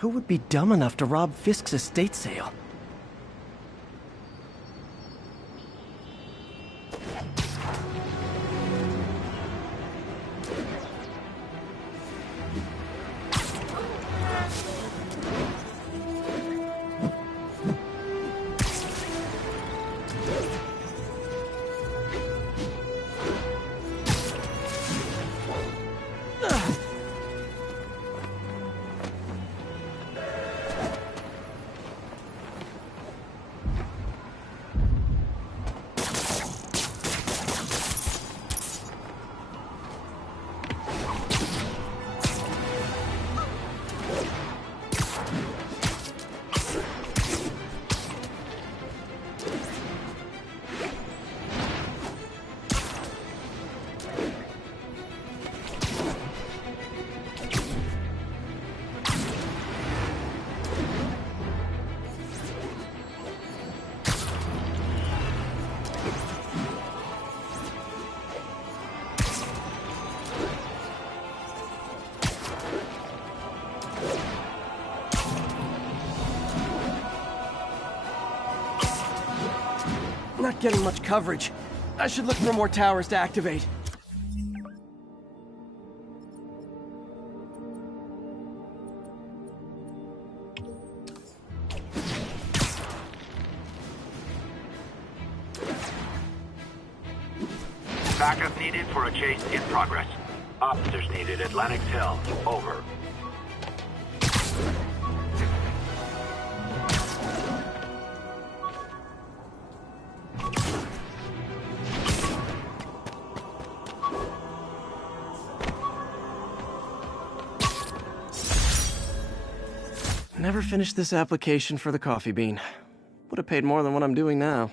Who would be dumb enough to rob Fisk's estate sale? Not getting much coverage. I should look for more towers to activate. Backup needed for a chase in progress. Officers needed at Atlantic Hill. Over. Never finished this application for the coffee bean. Would have paid more than what I'm doing now.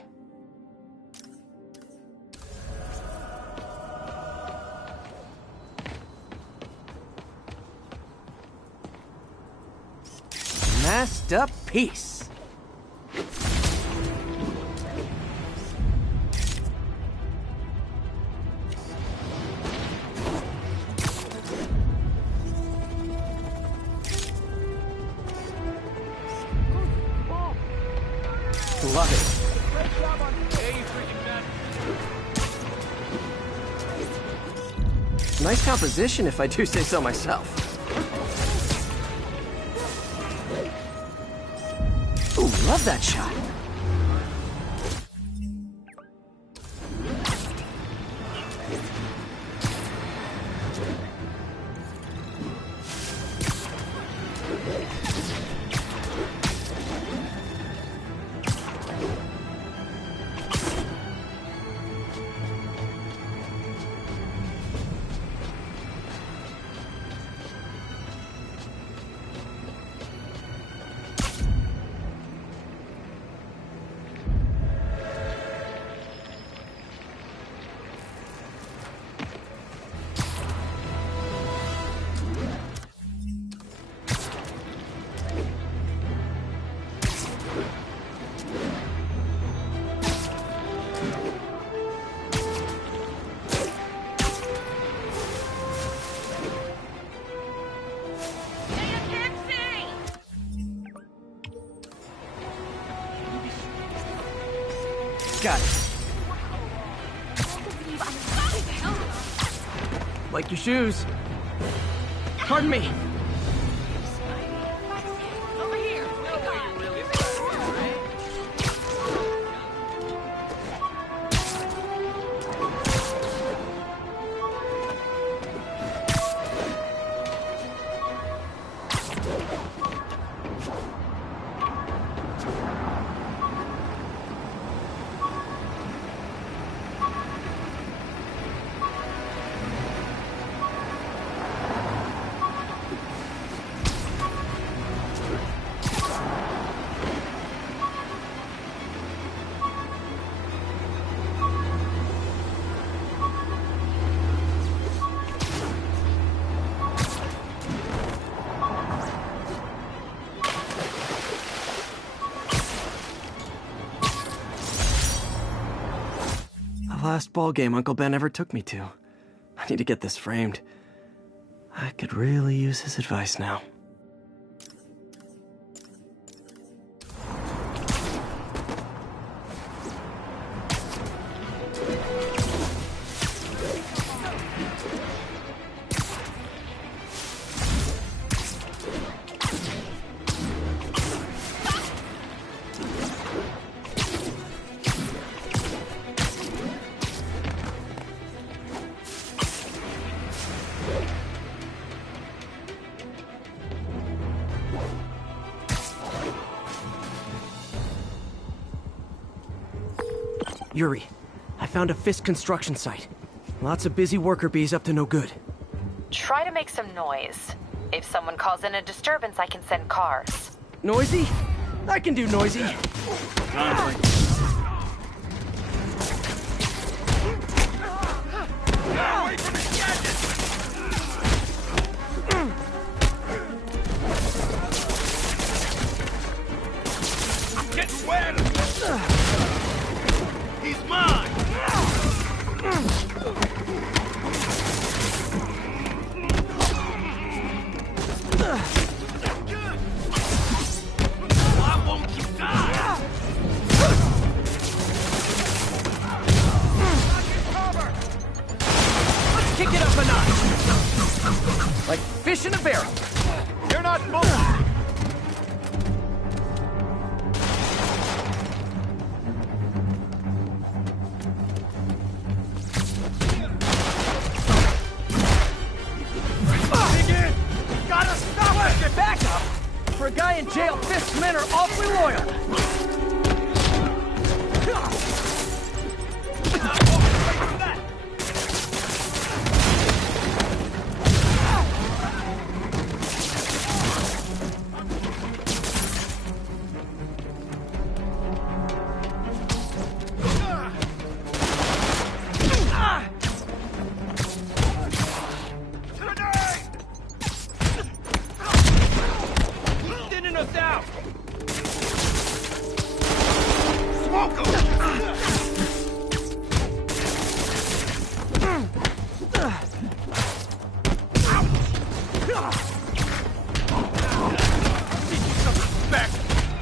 Masterpiece. Love it. Nice composition, if I do say so myself. Ooh, love that shot. Got it. Like your shoes. Pardon me. Last ball game Uncle Ben ever took me to. I need to get this framed. I could really use his advice now. Yuri, I found a Fisk construction site. Lots of busy worker bees up to no good. Try to make some noise. If someone calls in a disturbance, I can send cars. Noisy? I can do noisy. Get wet! He's mine! Why won't you die? Let's kick it up a notch. Like fish in a barrel. You're not moving! For a guy in jail, Fisk's men are awfully loyal.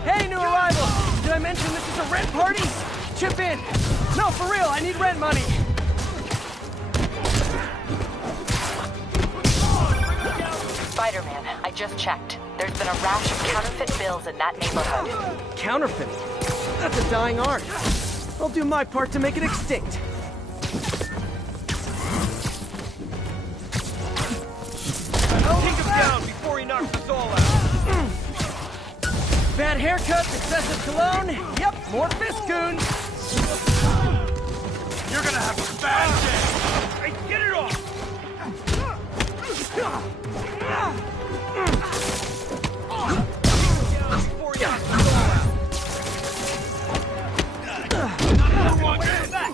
Hey, new arrival! Did I mention this is a rent party? Chip in! No, for real, I need rent money! Spider-Man, I just checked. There's been a rash of counterfeit bills in that neighborhood. Counterfeiting? That's a dying art. I'll do my part to make it extinct. Take him down before he knocks us all out! Bad haircut, excessive cologne. Yep, more Fisk goons. You're gonna have a bad day! Hey, get it off! Before he knocks us all out! Another one! Back!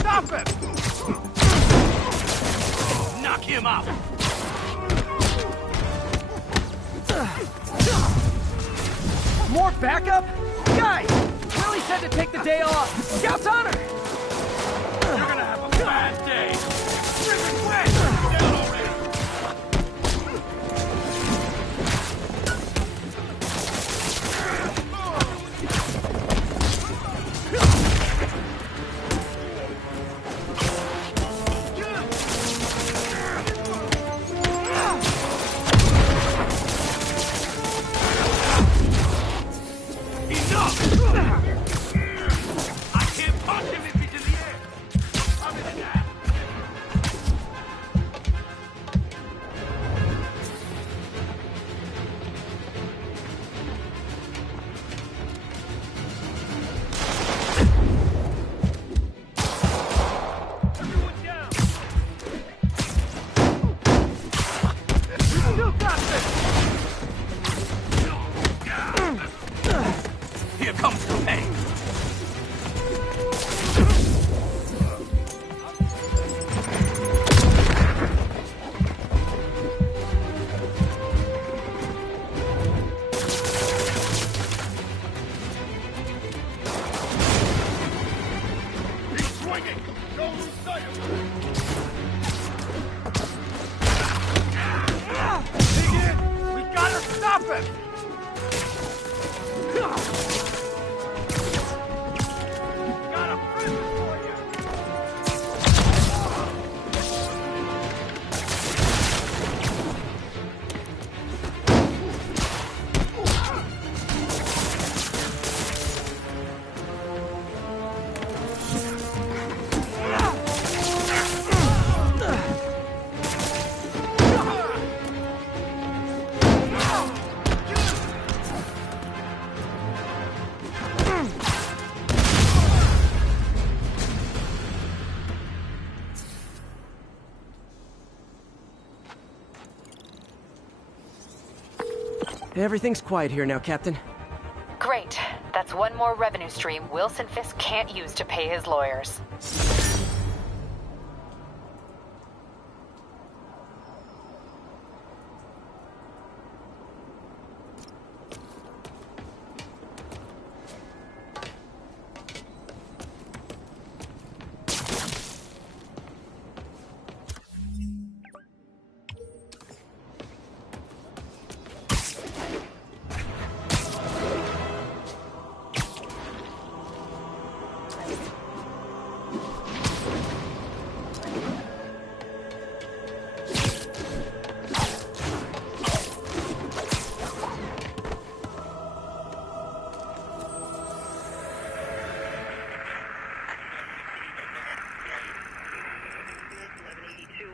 Stop him! Knock him out! More backup? Guys, Willie said to take the day off. Scout's honor! You're gonna have a bad day! Bring it wet! Down already! I can't punch him Everything's quiet here now, Captain. Great. That's one more revenue stream Wilson Fisk can't use to pay his lawyers.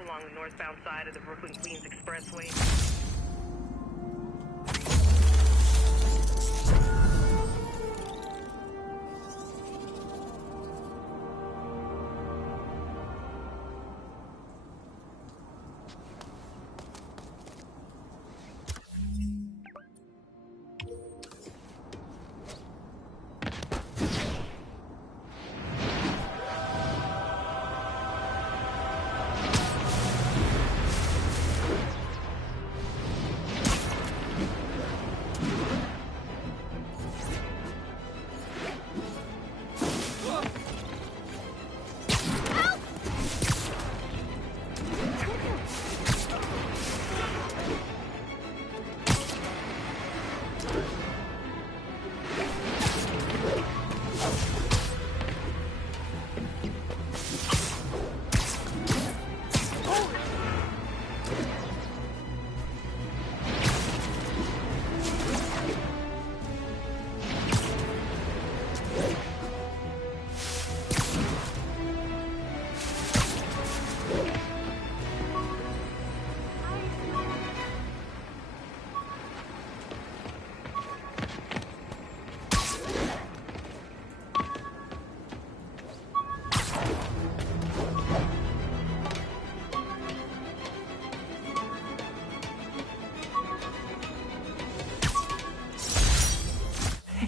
Along the northbound side of the Brooklyn-Queens Expressway.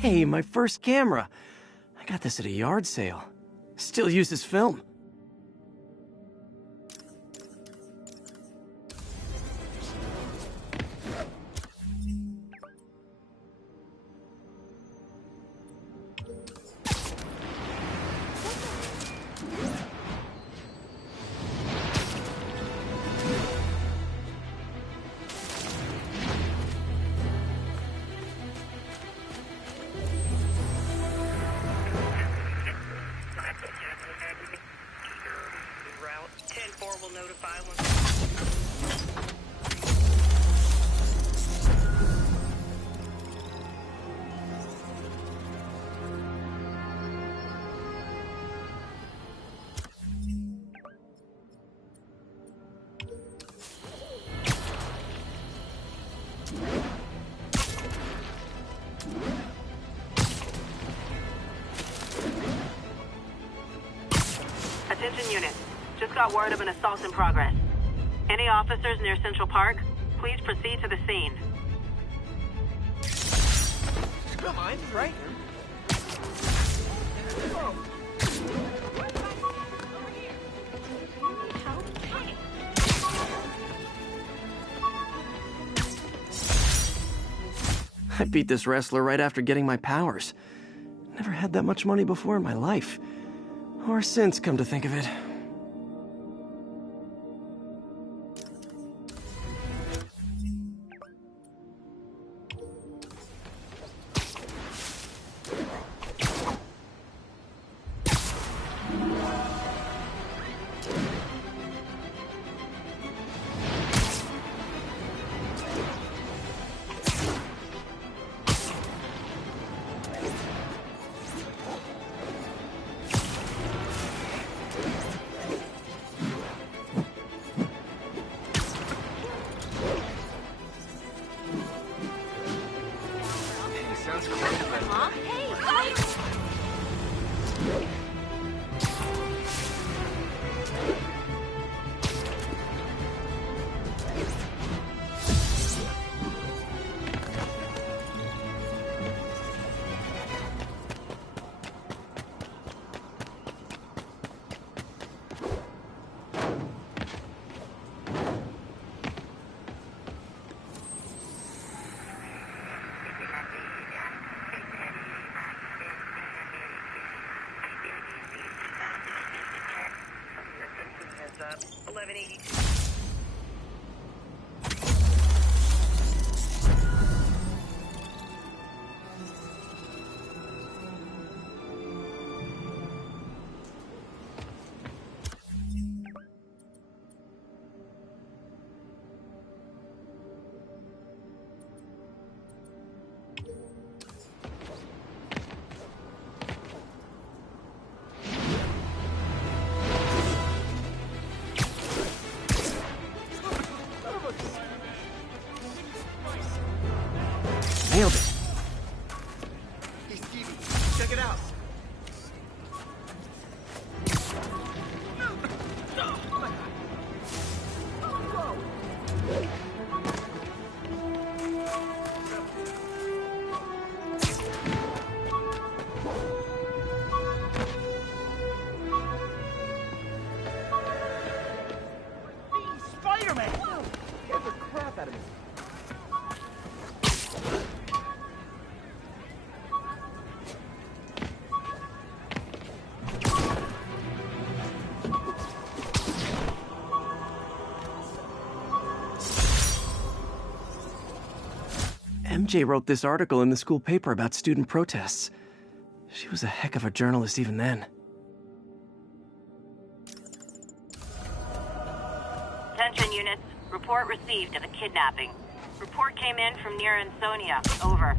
Hey, my first camera. I got this at a yard sale. Still uses film. Route 10-4 will notify once. Attention unit. Just got word of an assault in progress. Any officers near Central Park, please proceed to the scene. Come on, right? I beat this wrestler right after getting my powers. Never had that much money before in my life. Or since, come to think of it. 1182. Nailed it. Hey, Stevie, check it out. Spider-Man! Scared the crap out of me. MJ wrote this article in the school paper about student protests. She was a heck of a journalist even then. Attention units. Report received of a kidnapping. Report came in from near Ansonia. Over.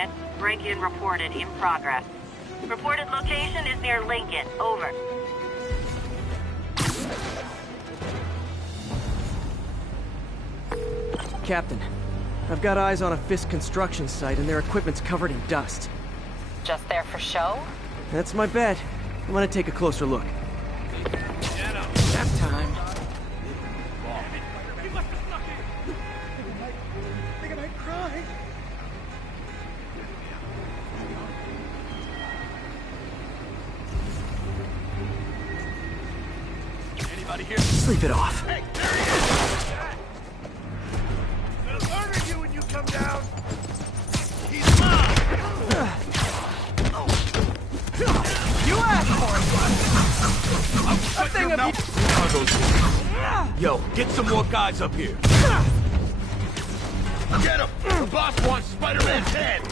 unit. Break-in reported in progress. Reported location is near Lincoln. Over. Captain, I've got eyes on a Fisk construction site and their equipment's covered in dust. Just there for show? That's my bet. I'm gonna take a closer look. Nap time. I think I might cry. Anybody here? Sleep it off. Hey, there he is! They'll murder you when you come down! He's mine! You asked for it! A thing of Yo, get some more guys up here. Get him! The boss wants Spider-Man's head!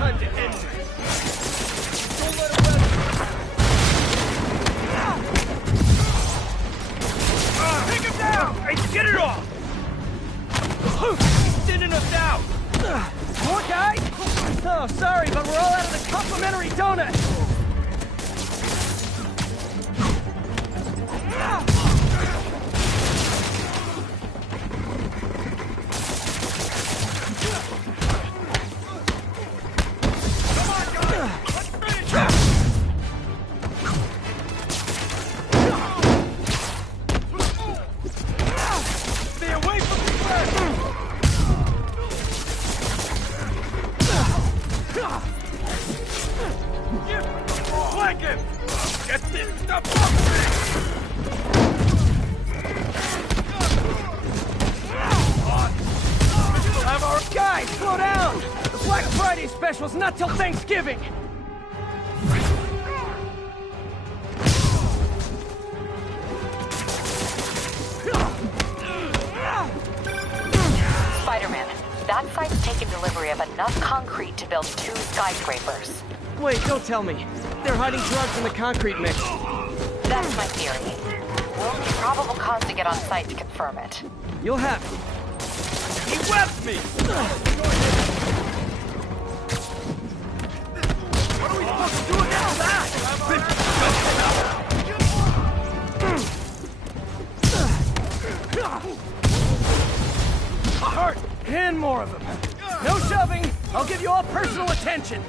Time to end this. Don't let him rest. Take him down! Hey, get it off! He's thinning us out! More guys? Oh, sorry, but we're all out of the complimentary donut! Stay away from the flash! Flank him! Get this stuff off I'm our guys, slow down! The Black Friday special's not till Thanksgiving! Spider-Man, that site's taken delivery of enough concrete to build 2 skyscrapers. Wait, don't tell me. They're hiding drugs in the concrete mix. That's my theory. We'll need probable cause to get on site to confirm it. You'll have to. He webbed me! What are we supposed to do against that? Hurt! And more of them. No shoving! I'll give you all personal attention!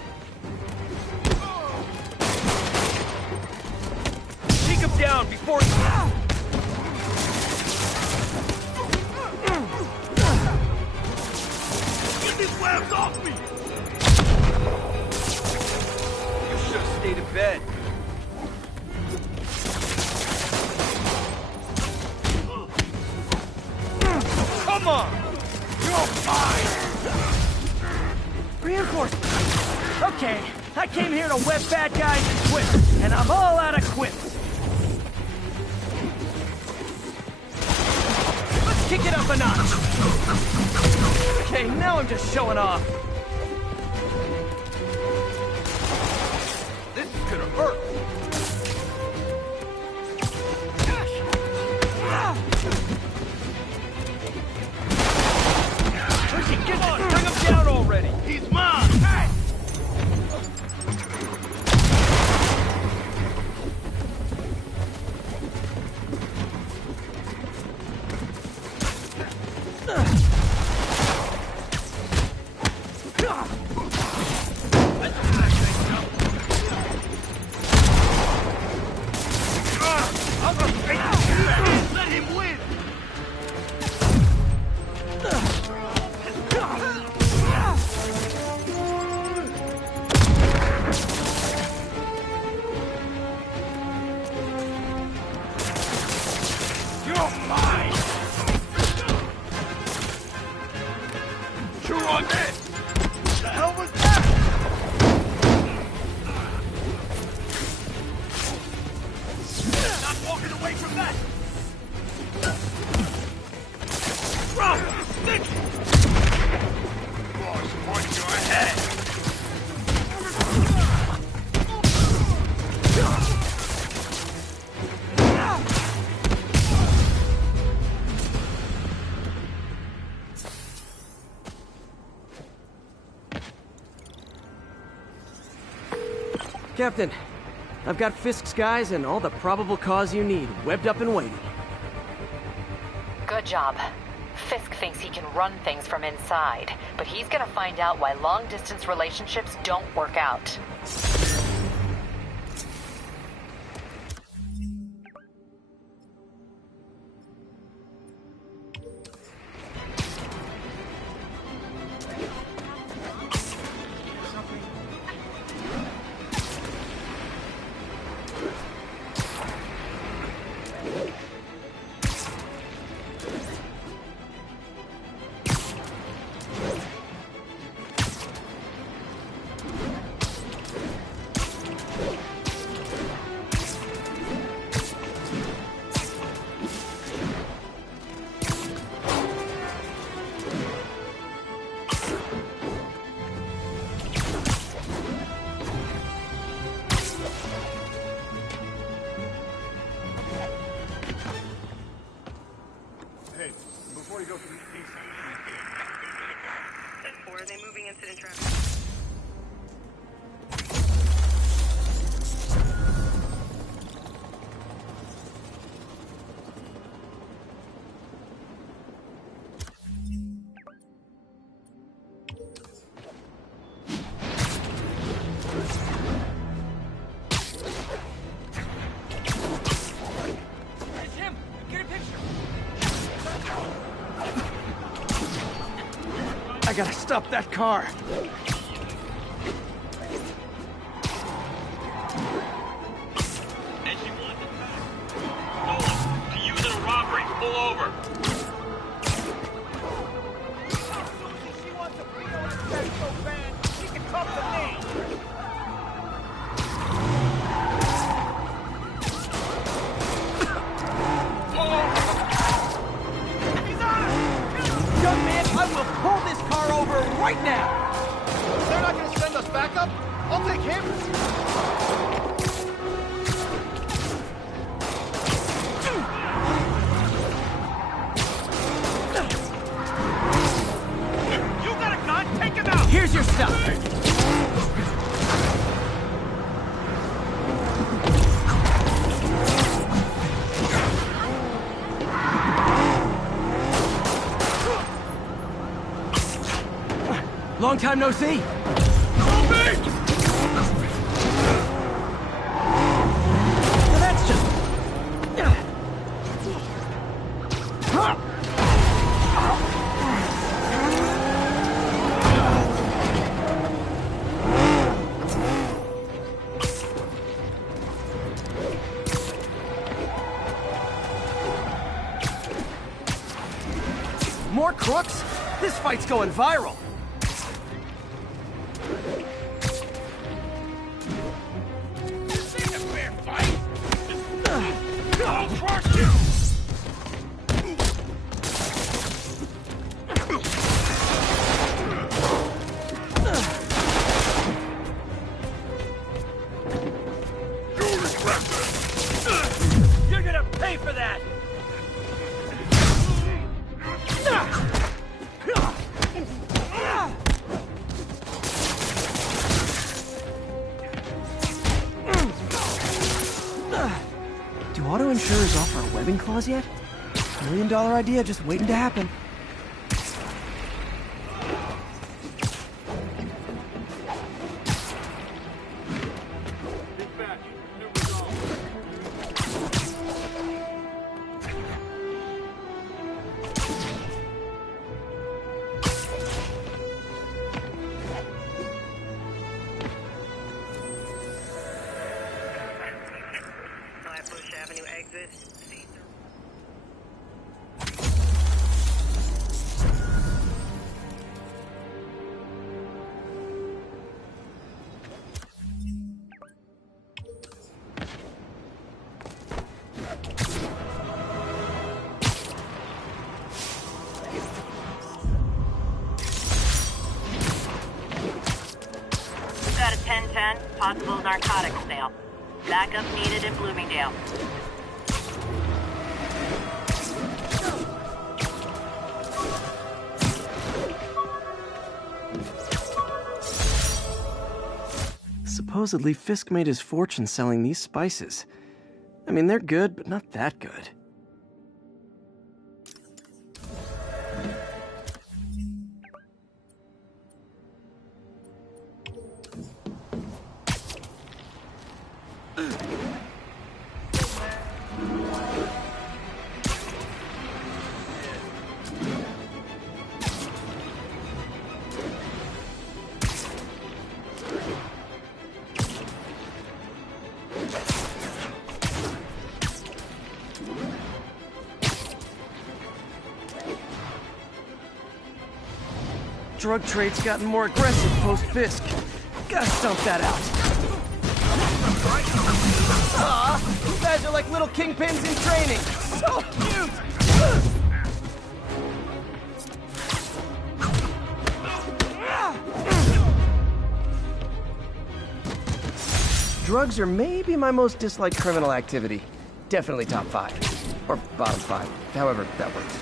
Take him down before he... Get these webs off me! You should have stayed in bed. Come on! You're mine! Reinforcements! Okay, I came here to web bad guys and quips, and I'm all out of quips. Let's kick it up a notch. Okay, now I'm just showing off. This is gonna hurt. Where's he? Come on, bring him down already. He's mine. Hey! Let him win! You're mine! Captain. I've got Fisk's guys and all the probable cause you need, webbed up and waiting. Good job. Fisk thinks he can run things from inside, but he's gonna find out why long-distance relationships don't work out. Hey, before you go to the east. 10-4, are they moving incident traffic? I gotta stop that car. And she wants it back. Noah, to use it in a robbery. Pull over. She wants a POS check so bad, she can come to me. He's on us! Young man, I will pull this car over right now! They're not gonna send us backup? I'll take him. You got a gun? Take him out! Here's your stuff. Long time no see. Now that's just... More crooks? This fight's going viral. I'll crush you! You're gonna pay for that! Do auto insurers offer a webbing clause yet? $1 million idea just waiting to happen. Flatbush Avenue exit. We've got a 10-10, possible narcotics sale. Backup needed in Bloomingdale. Supposedly, Fisk made his fortune selling these spices. I mean, they're good, but not that good. Drug trade's gotten more aggressive post-Fisk. Gotta stomp that out. Aw, you guys are like little kingpins in training. So cute! Drugs are maybe my most disliked criminal activity. Definitely top 5. Or bottom 5. However that works.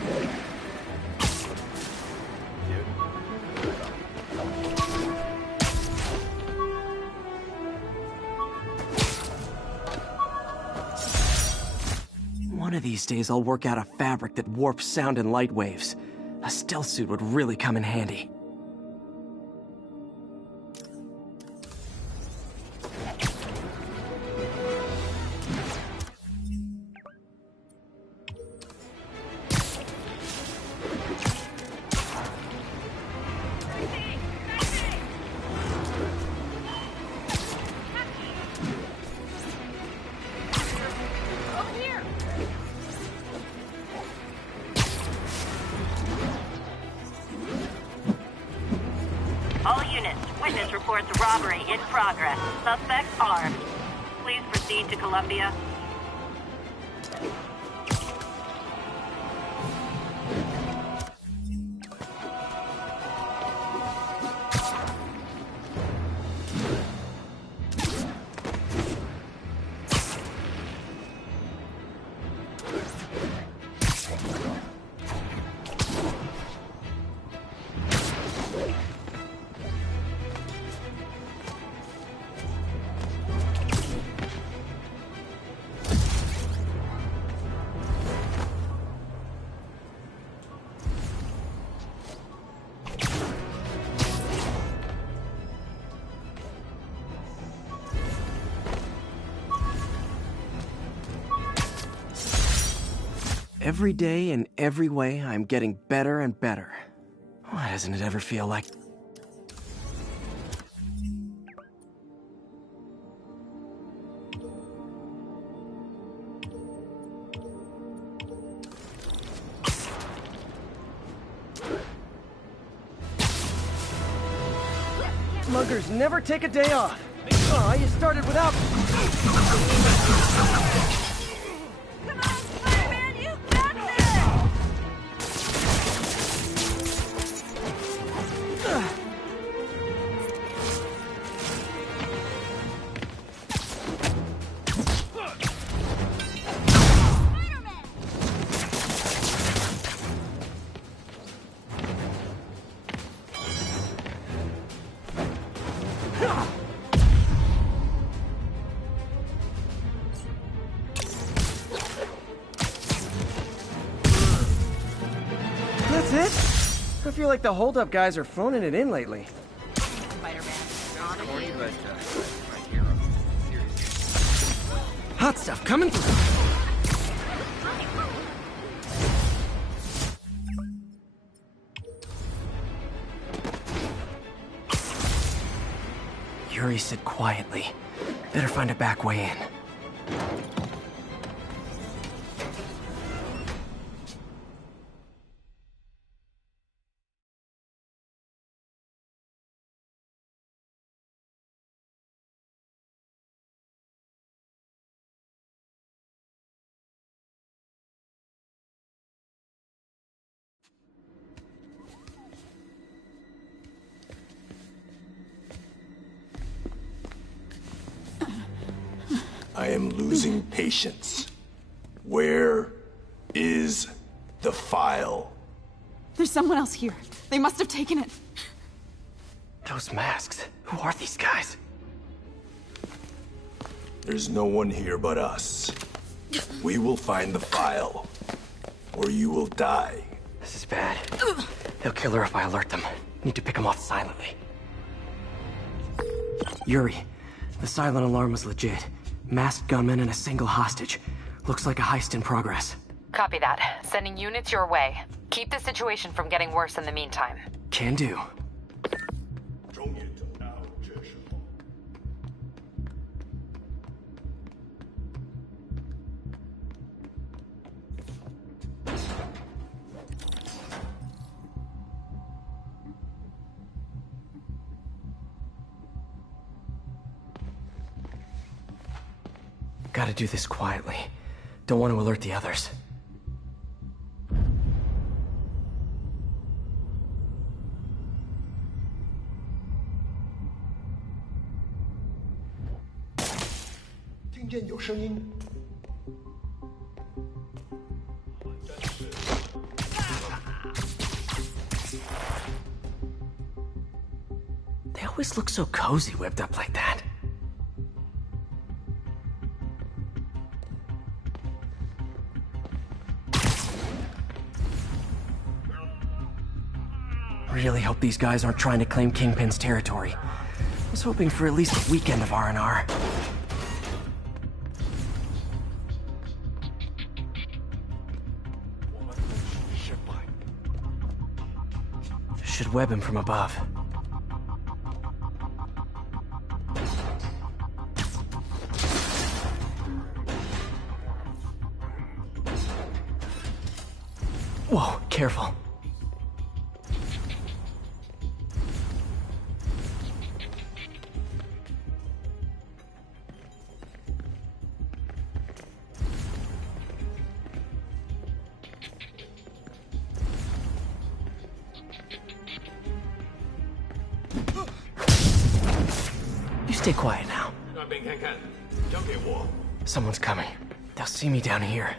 One of these days I'll work out a fabric that warps sound and light waves. A stealth suit would really come in handy. All units, witness reports robbery in progress. Suspects armed. Please proceed to Columbia. Every day, in every way, I'm getting better and better. Why doesn't it ever feel like... Muggers never take a day off. Aw, you started without... That's it? I feel like the hold-up guys are phoning it in lately. Hot stuff coming through. Yuri said quietly. Better find a back way in. I am losing patience. Where is the file? There's someone else here. They must have taken it. Those masks. Who are these guys? There's no one here but us. We will find the file, or you will die. This is bad. They'll kill her if I alert them. Need to pick them off silently. Yuri, the silent alarm was legit. Masked gunmen and a single hostage. Looks like a heist in progress. Copy that. Sending units your way. Keep the situation from getting worse in the meantime. Can do. Gotta do this quietly. Don't want to alert the others. They always look so cozy whipped up like that. Really hope these guys aren't trying to claim Kingpin's territory. I was hoping for at least a weekend of R&R. Should web him from above. Whoa, careful. You stay quiet now. Someone's coming. They'll see me down here.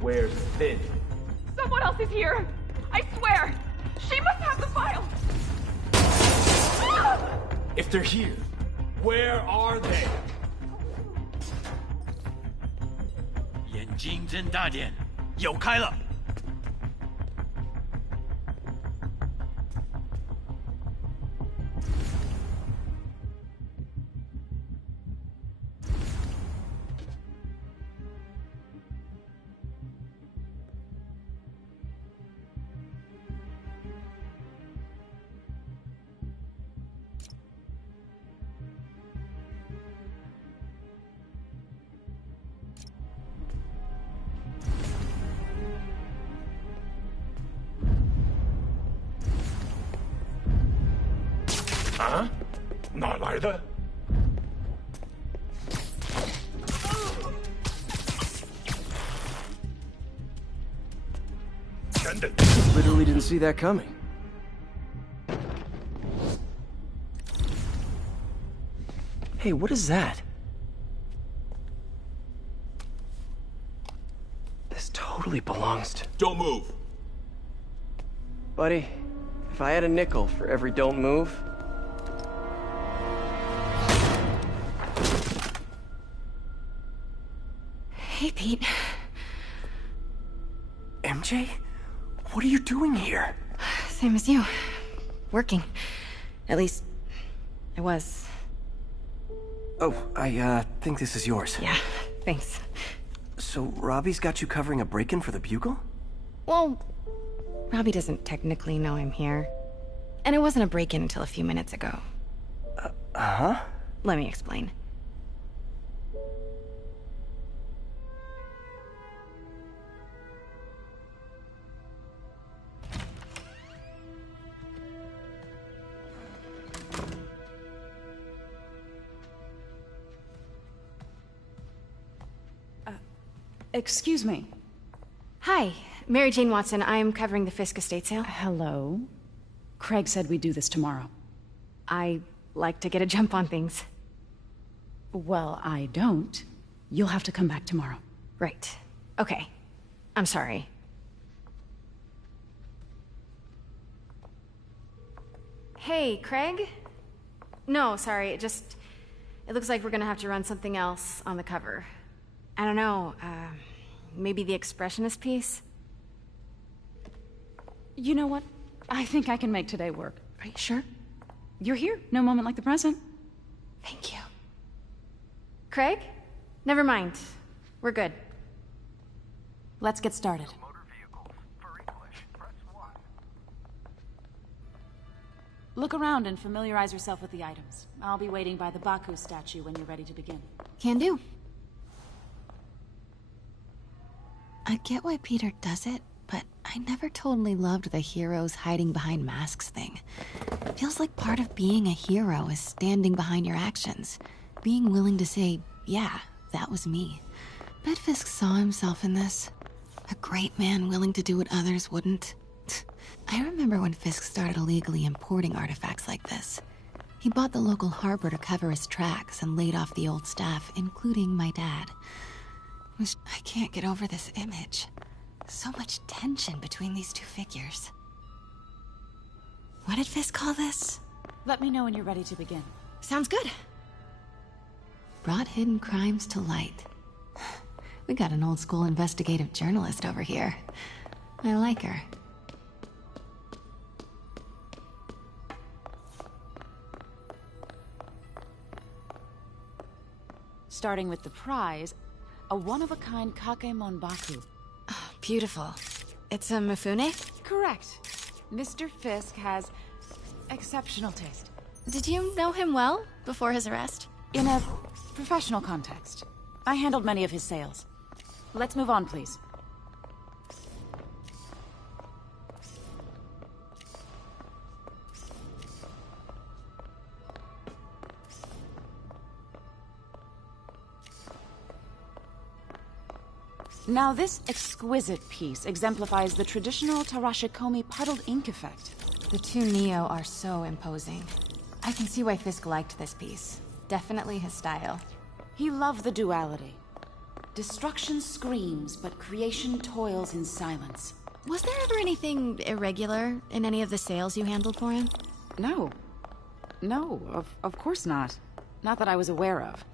Wears thin. Someone else is here! I swear! She must have the file! If they're here, where are they? 眼睛睁大点，有开了。啊？哪来的？ Literally didn't see that coming. Hey, what is that? This totally belongs to... Don't move. Buddy, if I had a nickel for every don't move... Hey, Pete. MJ? What are you doing here? Same as you. Working. At least, I was. Oh, I think this is yours. Yeah, thanks. So, Robbie's got you covering a break-in for the Bugle? Well, Robbie doesn't technically know I'm here. And it wasn't a break-in until a few minutes ago. Uh-huh? Let me explain. Excuse me. Hi, Mary Jane Watson. I'm covering the Fisk estate sale. Hello. Craig said we'd do this tomorrow. I like to get a jump on things. Well, I don't. You'll have to come back tomorrow. Right. Okay. I'm sorry. Hey, Craig? No, sorry, it looks like we're gonna have to run something else on the cover. I don't know, maybe the expressionist piece? You know what? I think I can make today work. Are you sure? You're here. No moment like the present. Thank you. Craig? Never mind. We're good. Let's get started. Look around and familiarize yourself with the items. I'll be waiting by the Baku statue when you're ready to begin. Can do. I get why Peter does it, but I never totally loved the heroes hiding behind masks thing. It feels like part of being a hero is standing behind your actions. Being willing to say, yeah, that was me. Bet Fisk saw himself in this. A great man willing to do what others wouldn't. I remember when Fisk started illegally importing artifacts like this. He bought the local harbor to cover his tracks and laid off the old staff, including my dad. I can't get over this image. So much tension between these two figures. What did Fisk call this? Let me know when you're ready to begin. Sounds good. Brought hidden crimes to light. We got an old school investigative journalist over here. I like her. Starting with the prize, a one-of-a-kind Kakemon Baku. Oh, beautiful. It's a Mifune? Correct. Mr. Fisk has exceptional taste. Did you know him well before his arrest? In a professional context. I handled many of his sales. Let's move on, please. Now, this exquisite piece exemplifies the traditional Tarashikomi puddled ink effect. The two Neo are so imposing. I can see why Fisk liked this piece. Definitely his style. He loved the duality. Destruction screams, but creation toils in silence. Was there ever anything irregular in any of the sales you handled for him? No. No, of course not. Not that I was aware of.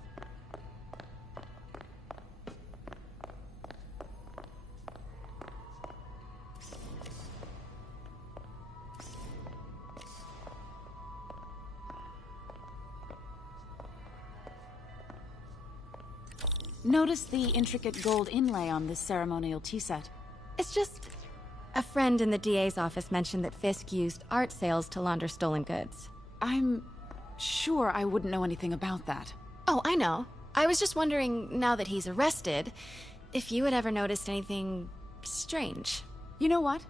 Notice the intricate gold inlay on this ceremonial tea set. It's just... a friend in the DA's office mentioned that Fisk used art sales to launder stolen goods. I'm sure I wouldn't know anything about that. Oh, I know. I was just wondering, now that he's arrested, if you had ever noticed anything strange. You know what?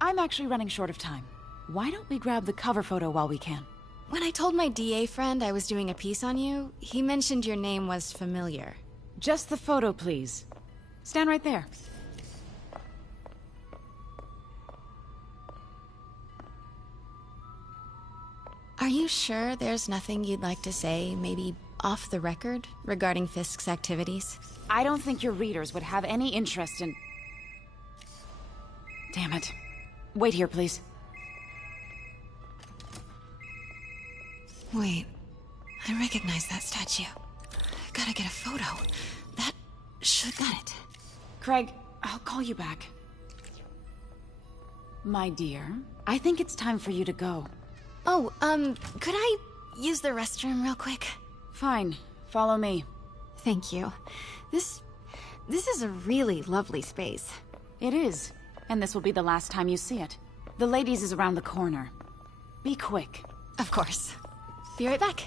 I'm actually running short of time. Why don't we grab the cover photo while we can? When I told my DA friend I was doing a piece on you, he mentioned your name was familiar. Just the photo, please. Stand right there. Are you sure there's nothing you'd like to say, maybe off the record, regarding Fisk's activities? I don't think your readers would have any interest in... Damn it. Wait here, please. Wait. I recognize that statue. Gotta get a photo. That should got it. Craig, I'll call you back. My dear, I think it's time for you to go. Oh, could I use the restroom real quick? Fine. Follow me. Thank you. This is a really lovely space. It is. And this will be the last time you see it. The ladies is around the corner. Be quick. Of course. Be right back.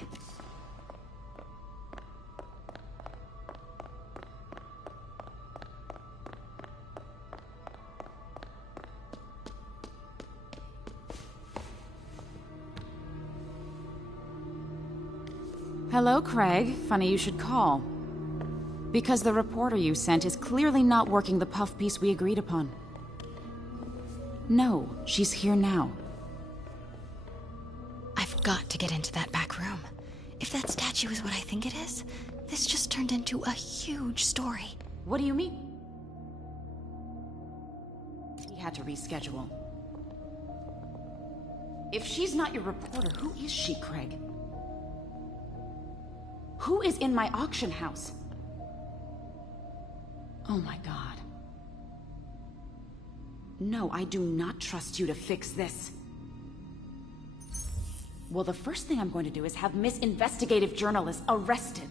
Hello, Craig. Funny you should call. Because the reporter you sent is clearly not working the puff piece we agreed upon. No, she's here now. I've got to get into that back room. If that statue is what I think it is, this just turned into a huge story. What do you mean? He had to reschedule. If she's not your reporter, who is she, Craig? Who is in my auction house? Oh my god. No, I do not trust you to fix this. Well, the first thing I'm going to do is have Miss Investigative Journalist arrested.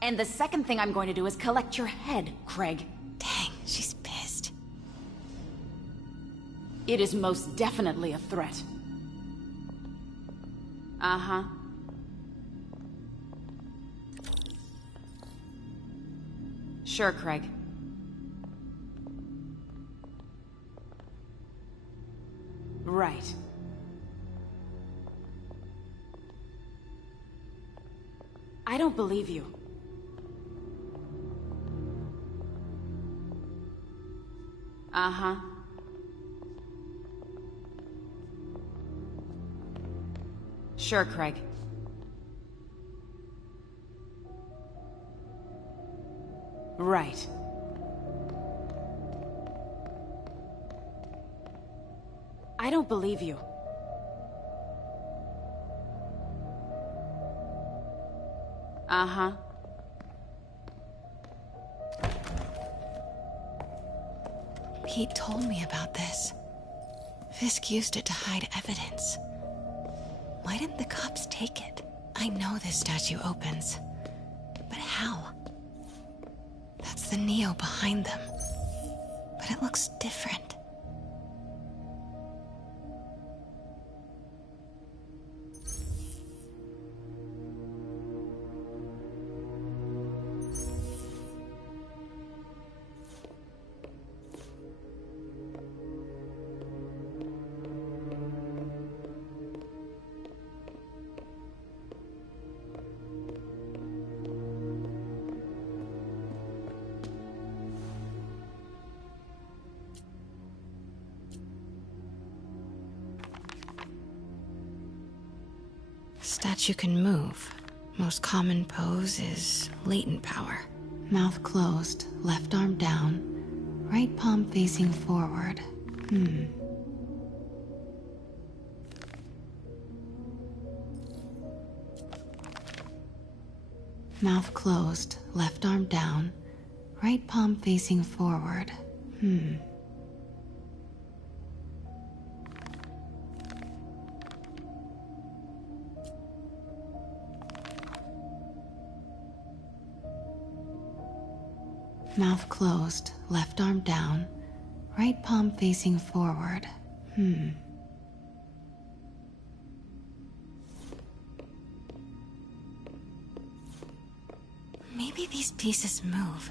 And the second thing I'm going to do is collect your head, Craig. Dang, she's pissed. It is most definitely a threat. Uh-huh. Sure, Craig. Right. I don't believe you. Uh-huh. Sure, Craig. Right. I don't believe you. Uh-huh. Pete told me about this. Fisk used it to hide evidence. Why didn't the cops take it? I know this statue opens. But how? That's the Neo behind them. But it looks different. Statue can move. Most common pose is latent power. Mouth closed, left arm down, right palm facing forward. Mouth closed, left arm down, right palm facing forward. Mouth closed, left arm down, right palm facing forward. Maybe these pieces move.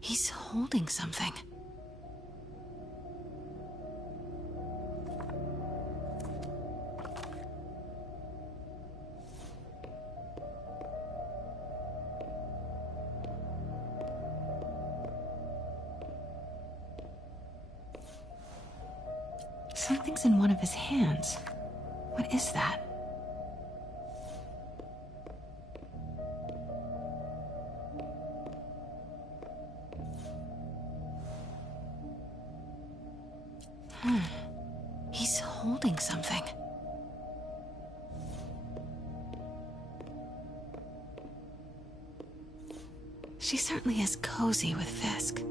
He's holding something. Something's in one of his hands. What is that? He's holding something. She certainly is cozy with Fisk.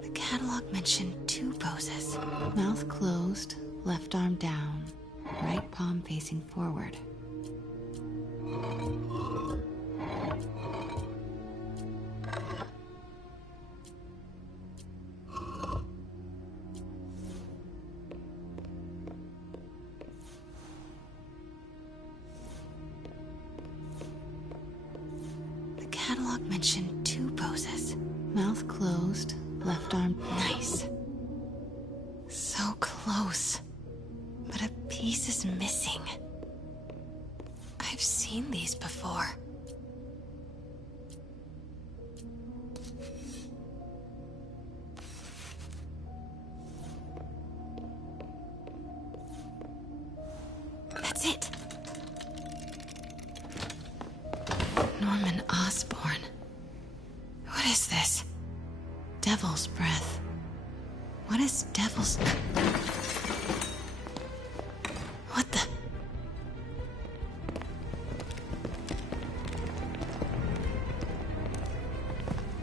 The catalog mentioned 2 poses. Mouth closed, left arm down, right palm facing forward. The catalog mentioned 2 poses. Mouth closed, left arm. Nice. So close. But a piece is missing. I've seen these before. That's it. Norman Osborn. What is this? Devil's breath. What is devil's... What the...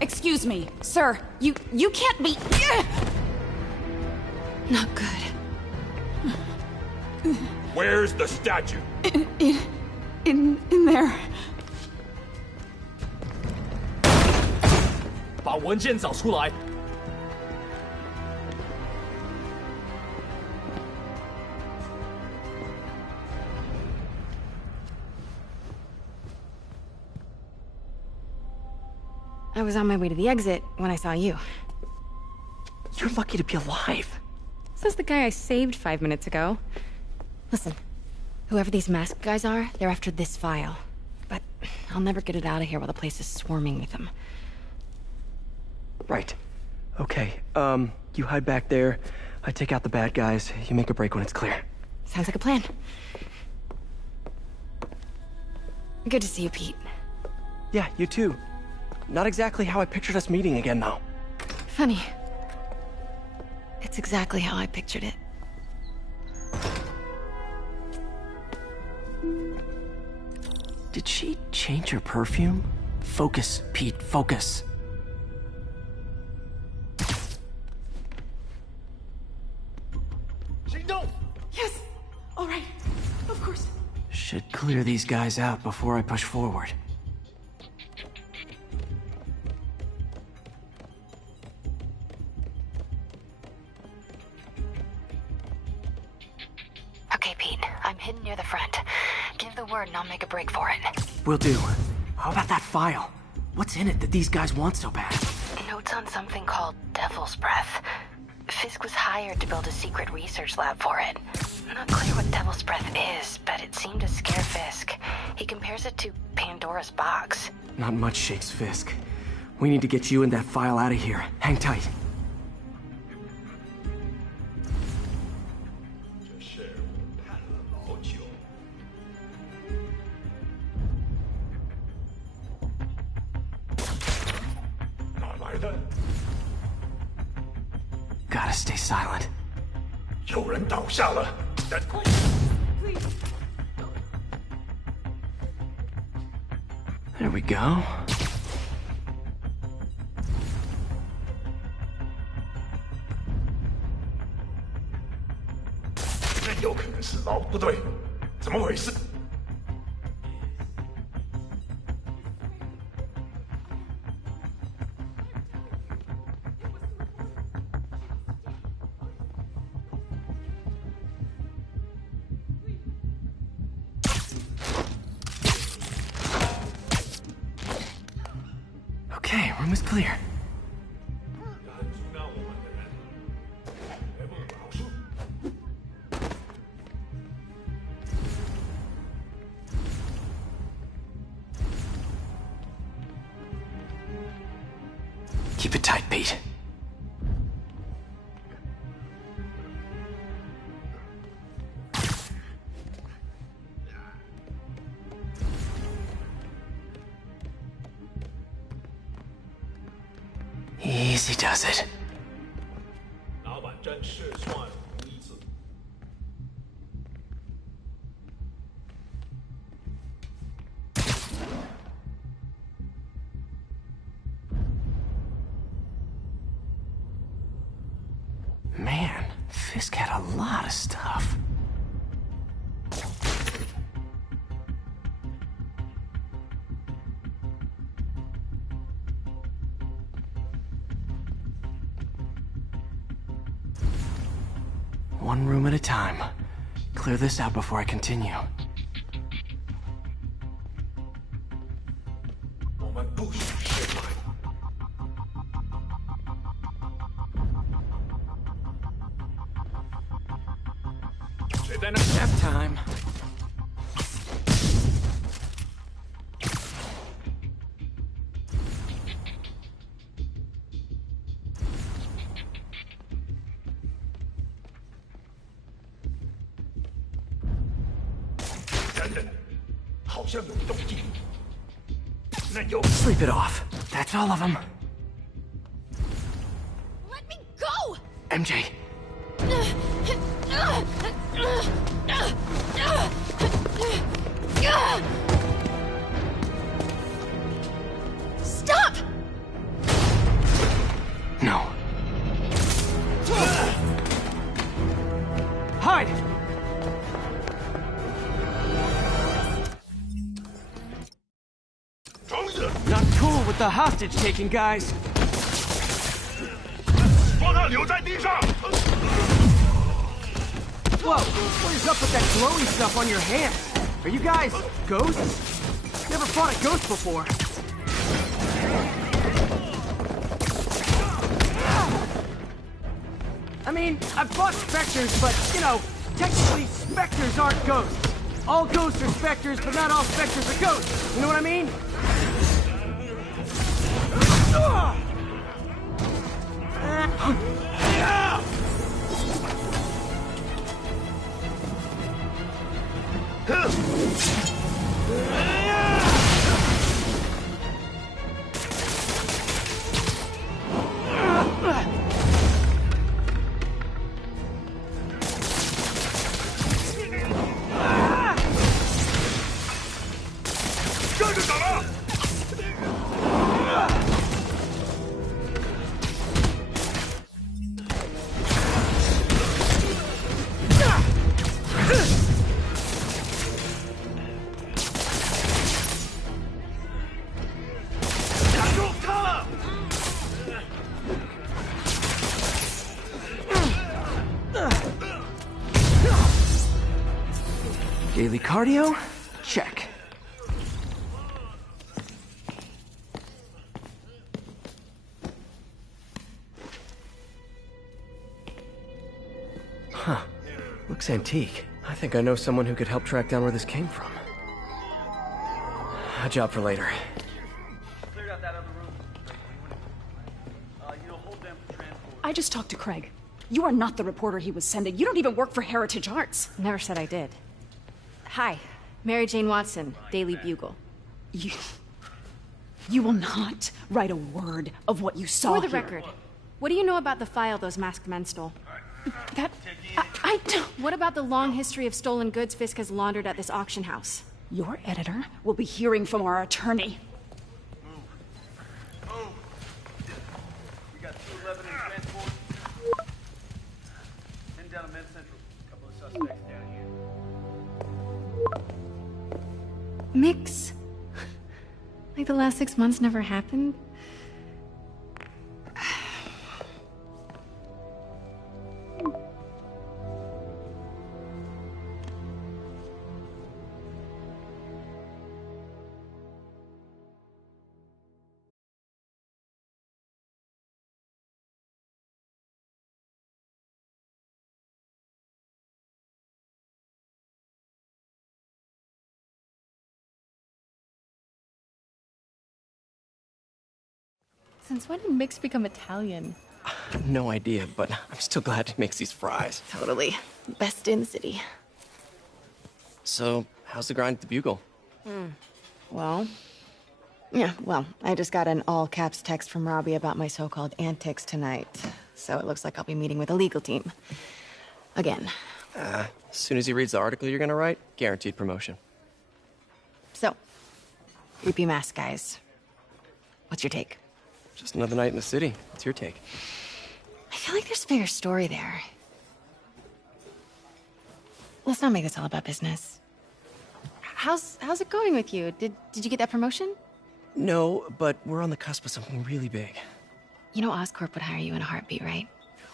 Excuse me, sir. You can't be... Not good. Where's the statue? In there. 把文件找出来。 I was on my way to the exit when I saw you. You're lucky to be alive. Says the guy I saved 5 minutes ago. Listen, whoever these masked guys are, they're after this file. But I'll never get it out of here while the place is swarming with them. Right. Okay, you hide back there. I take out the bad guys. You make a break when it's clear. Sounds like a plan. Good to see you, Pete. Yeah, you too. Not exactly how I pictured us meeting again, though. Funny. It's exactly how I pictured it. Did she change her perfume? Focus, Pete, focus. Yes! All right. Of course. Should clear these guys out before I push forward. Okay, Pete. I'm hidden near the front. Give the word and I'll make a break for it. Will do. How about that file? What's in it that these guys want so bad? Notes on something called Devil's Breath. Fisk was hired to build a secret research lab for it. Not clear what Devil's Breath is, but it seemed to scare Fisk. He compares it to Pandora's box. Not much shakes Fisk. We need to get you and that file out of here. Hang tight. Gotta stay silent. 有人倒下了。 There we go. 这有可能是老部队，怎么回事？ Okay, room is clear. Keep it tight, Pete. Easy does it. 老板真是算无一致。Man, Fisk had a lot of stuff. One room at a time. Clear this out before I continue. Nap time. Sleep it off. That's all of them. Let me go! MJ. Stop! No. Hide! Not cool with the hostage-taking, guys. Whoa, what is up with that glowy stuff on your hands? Are you guys ghosts? Never fought a ghost before. I mean, I've fought specters, but, you know, technically specters aren't ghosts. All ghosts are specters, but not all specters are ghosts. You know what I mean? Daily cardio? Check. Huh. Looks antique. I think I know someone who could help track down where this came from. A job for later. I just talked to Craig. You are not the reporter he was sending. You don't even work for Heritage Arts. Never said I did. Hi, Mary Jane Watson, Daily Bugle. You will not write a word of what you saw For the here. record, what do you know about the file those masked men stole? I don't... What about the long history of stolen goods Fisk has laundered at this auction house? Your editor will be hearing from our attorney. We got 211 in transport. 10 down to Med Central. A couple of suspects down here. Mix. Like the last 6 months never happened? Since when did Mix become Italian? No idea, but I'm still glad he makes these fries. Totally. Best in the city. So, how's the grind at the Bugle? Well, I just got an all-caps text from Robbie about my so-called antics tonight. So it looks like I'll be meeting with a legal team. Again. As soon as he reads the article you're gonna write, guaranteed promotion. So, creepy mask guys. What's your take? Just another night in the city. What's your take? I feel like there's a bigger story there. Let's not make this all about business. How's it going with you? Did you get that promotion? No, but we're on the cusp of something really big. You know Oscorp would hire you in a heartbeat, right?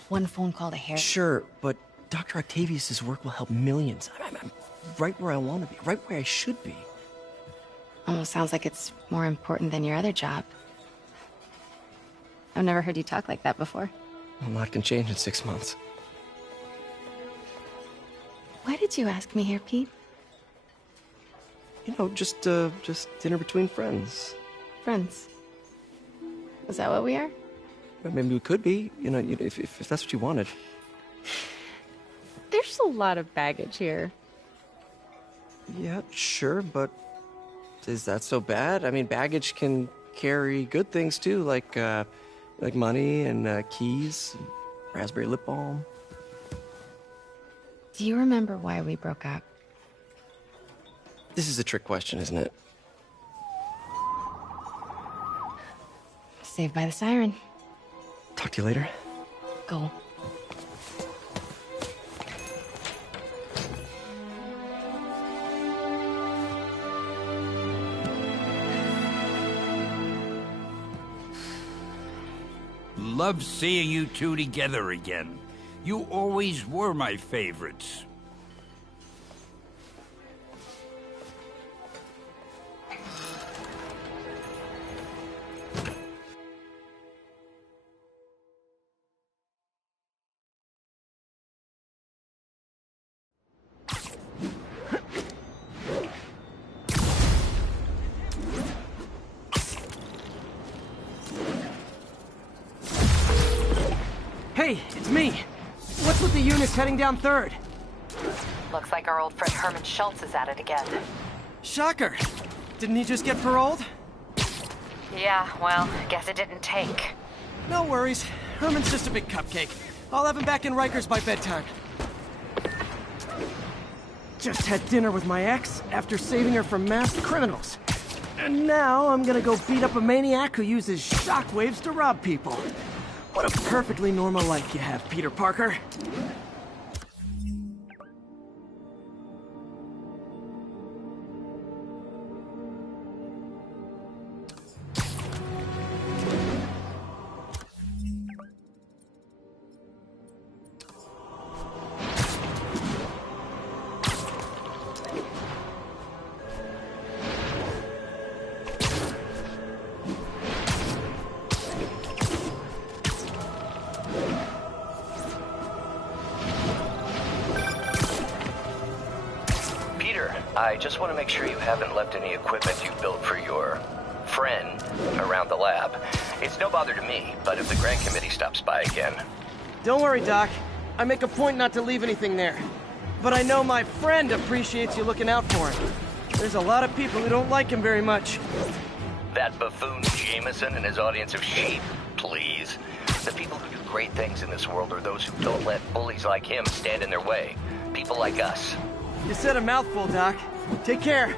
One phone call to Harry. Sure, but Dr. Octavius's work will help millions. I'm right where I want to be, right where I should be. Almost sounds like it's more important than your other job. I've never heard you talk like that before. A lot can change in 6 months. Why did you ask me here, Pete? You know, just dinner between friends. Friends. Is that what we are? Well, maybe we could be, you know, if that's what you wanted. There's a lot of baggage here. Yeah, sure, but is that so bad? I mean, baggage can carry good things too, like money and keys, and raspberry lip balm. Do you remember why we broke up? This is a trick question, isn't it? Saved by the siren. Talk to you later. Go. Love seeing you two together again. You always were my favorites. Hey, it's me. What's with the units heading down 3rd? Looks like our old friend Herman Schultz is at it again. Shocker. Didn't he just get paroled? Yeah, well, guess it didn't take. No worries. Herman's just a big cupcake. I'll have him back in Rikers by bedtime. Just had dinner with my ex after saving her from masked criminals. And now I'm gonna go beat up a maniac who uses shockwaves to rob people. What a perfectly normal life you have, Peter Parker. I just want to make sure you haven't left any equipment you built for your friend around the lab. It's no bother to me, but if the grant committee stops by again... Don't worry, Doc. I make a point not to leave anything there. But I know my friend appreciates you looking out for him. There's a lot of people who don't like him very much. That buffoon Jameson and his audience of sheep, please. The people who do great things in this world are those who don't let bullies like him stand in their way. People like us. You said a mouthful, Doc. Take care.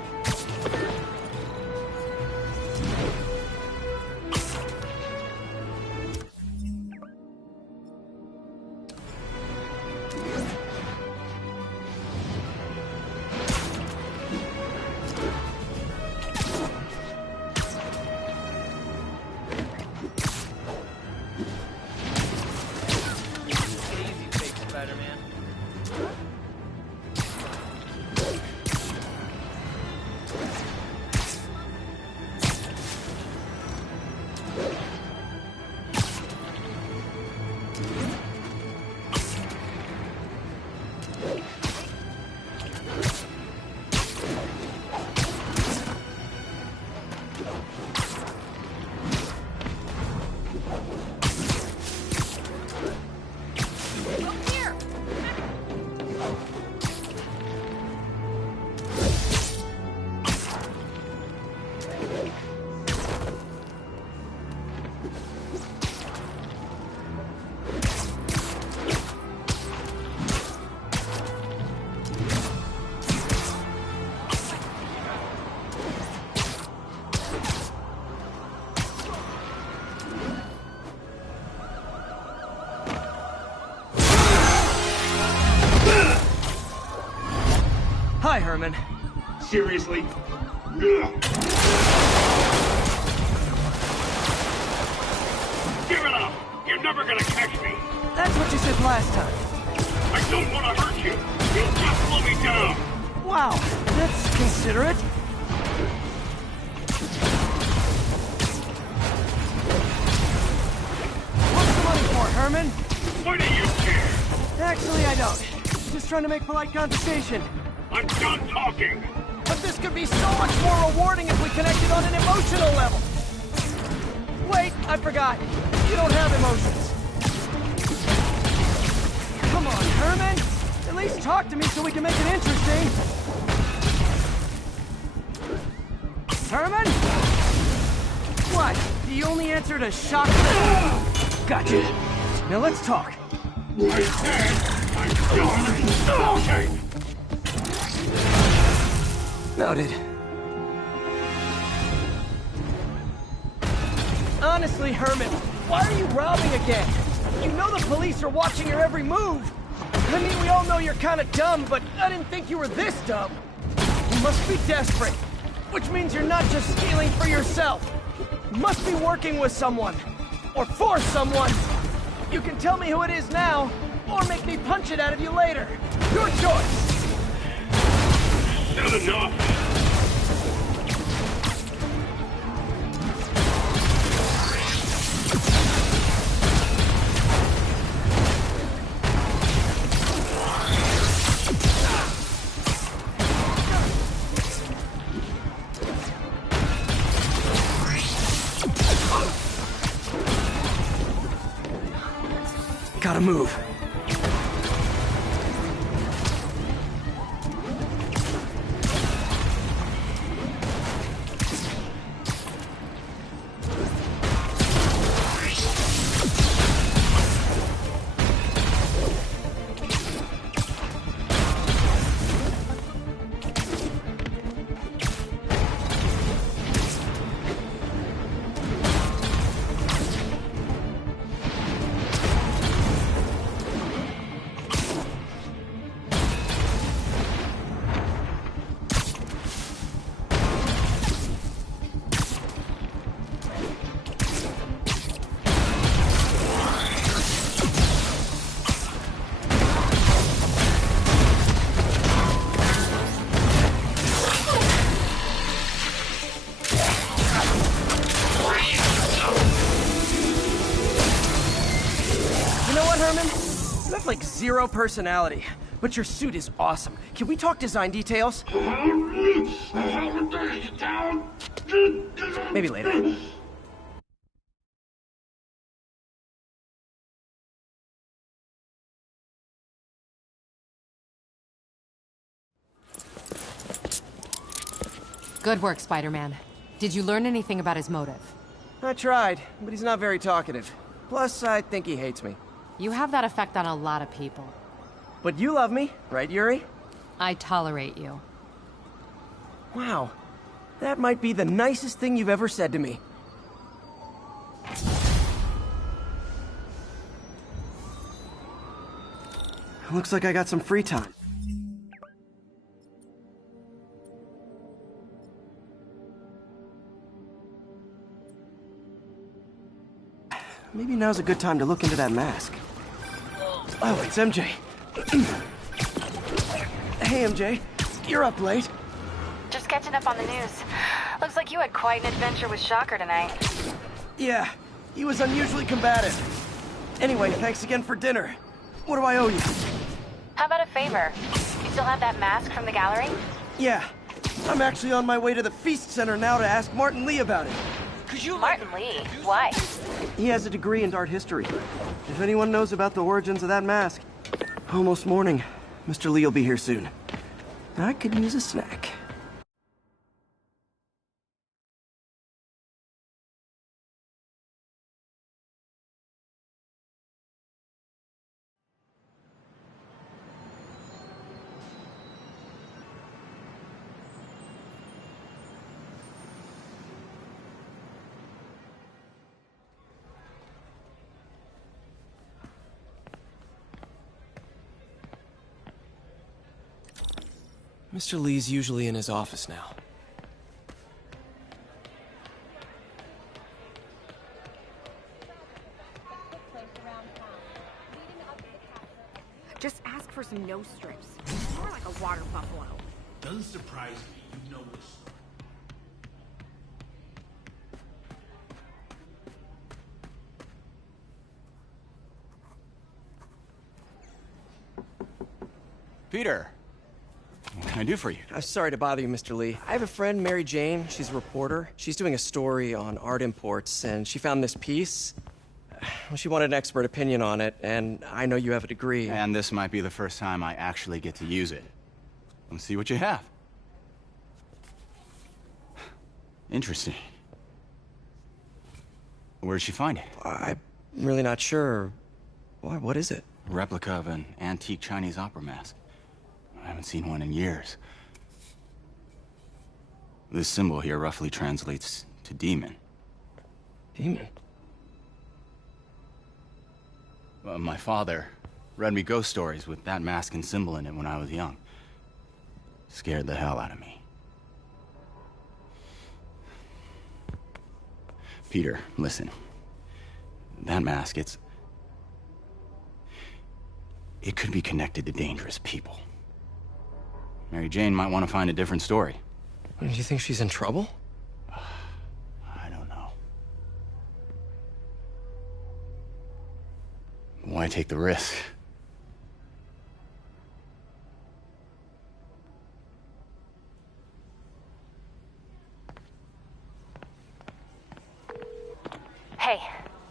Bye, Herman. Seriously? Give it up! You're never gonna catch me! That's what you said last time. I don't want to hurt you! You'll just slow me down! Wow, that's considerate. What's the money for, Herman? Why do you care? Actually, I don't. Just trying to make polite conversation. I'm done talking! But this could be so much more rewarding if we connected on an emotional level. Wait, I forgot. You don't have emotions. Come on, Herman. At least talk to me so we can make it interesting. Herman? What? The only answer to shock? Gotcha. Now let's talk. I said I'm done talking! Noted. Honestly, Herman, why are you robbing again? You know the police are watching your every move. I mean, we all know you're kind of dumb, but I didn't think you were this dumb. You must be desperate, which means you're not just stealing for yourself. You must be working with someone, or for someone. You can tell me who it is now, or make me punch it out of you later. Your choice. Not enough! Gotta move. Like zero personality, but your suit is awesome. Can we talk design details? Maybe later. Good work, Spider-Man. Did you learn anything about his motive? I tried, but he's not very talkative. Plus, I think he hates me. You have that effect on a lot of people. But you love me, right, Yuri? I tolerate you. Wow. That might be the nicest thing you've ever said to me. Looks like I got some free time. Maybe now's a good time to look into that mask. Oh, it's MJ. Hey, MJ. You're up late. Just catching up on the news. Looks like you had quite an adventure with Shocker tonight. Yeah, he was unusually combative. Anyway, thanks again for dinner. What do I owe you? How about a favor? You still have that mask from the gallery? Yeah. I'm actually on my way to the Feast Center now to ask Martin Lee about it. Martin Lee? Why? He has a degree in art history. If anyone knows about the origins of that mask. Almost morning. Mr. Lee will be here soon. I could use a snack. Mr. Lee's usually in his office now. Just ask for some nose strips. More like a water buffalo. Doesn't surprise me. You know this. Peter, what can I do for you? I'm sorry to bother you, Mr. Lee. I have a friend, Mary Jane. She's a reporter. She's doing a story on art imports, and she found this piece. Well, she wanted an expert opinion on it, and I know you have a degree. And this might be the first time I actually get to use it. Let's see what you have. Interesting. Where did she find it? I'm really not sure. Why, what is it? A replica of an antique Chinese opera mask. I haven't seen one in years. This symbol here roughly translates to demon. Demon? My father read me ghost stories with that mask and symbol in it when I was young. Scared the hell out of me. Peter, listen. That mask, it could be connected to dangerous people. Mary Jane might want to find a different story. Do you think she's in trouble? I don't know. Why take the risk? Hey.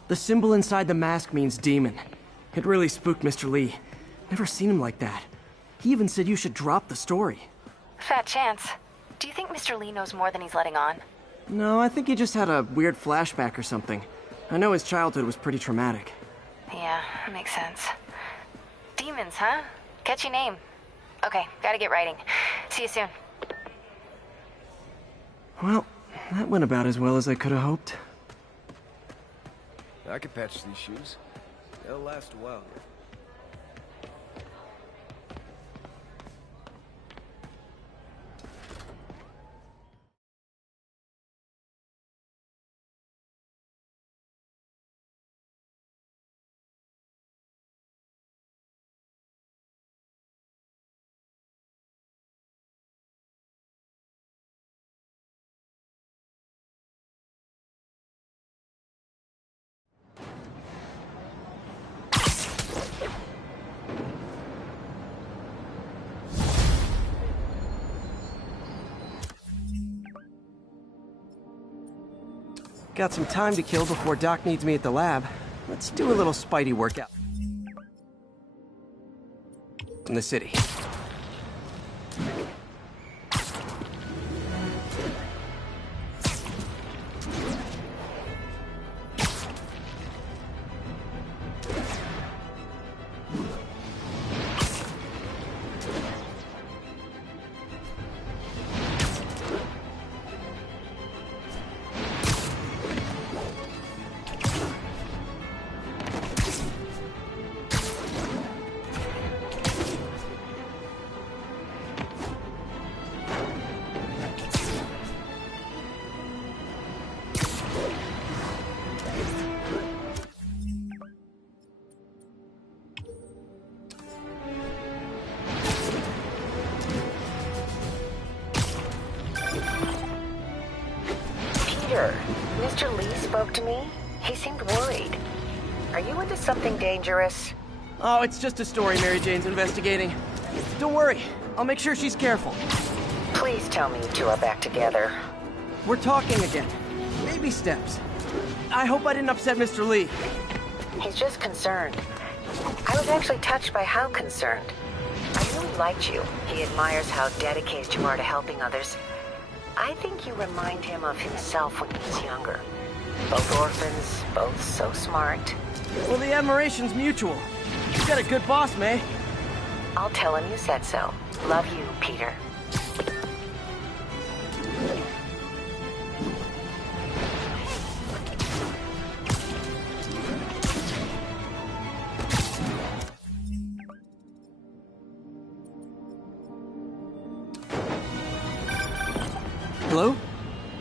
The symbol inside the mask means demon. It really spooked Mr. Lee. Never seen him like that. He even said you should drop the story. Fat chance. Do you think Mr. Lee knows more than he's letting on? No, I think he just had a weird flashback or something. I know his childhood was pretty traumatic. Yeah, makes sense. Demons, huh? Catchy name. Okay, gotta get writing. See you soon. Well, that went about as well as I could have hoped. I could patch these shoes. They'll last a while. Got some time to kill before Doc needs me at the lab. Let's do a little Spidey workout. In the city. Mr. Lee spoke to me. He seemed worried. Are you into something dangerous? Oh, it's just a story Mary Jane's investigating. Don't worry, I'll make sure she's careful. Please tell me you two are back together. We're talking again. Baby steps. I hope I didn't upset Mr. Lee. He's just concerned. I was actually touched by how concerned. I really liked you. He admires how dedicated you are to helping others. I think you remind him of himself when he was younger. Both orphans, both so smart. Well, the admiration's mutual. You got a good boss, May. I'll tell him you said so. Love you, Peter. Hello?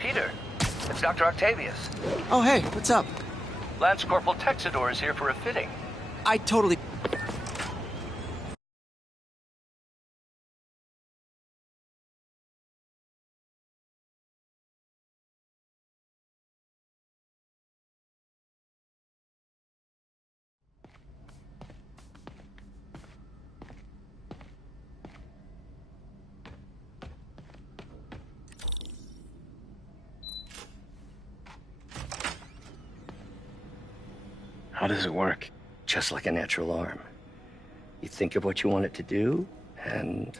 Peter, it's Dr. Octavius. Oh, hey, what's up? Lance Corporal Texador is here for a fitting. I totally... How does it work? Just like a natural arm. You think of what you want it to do, and...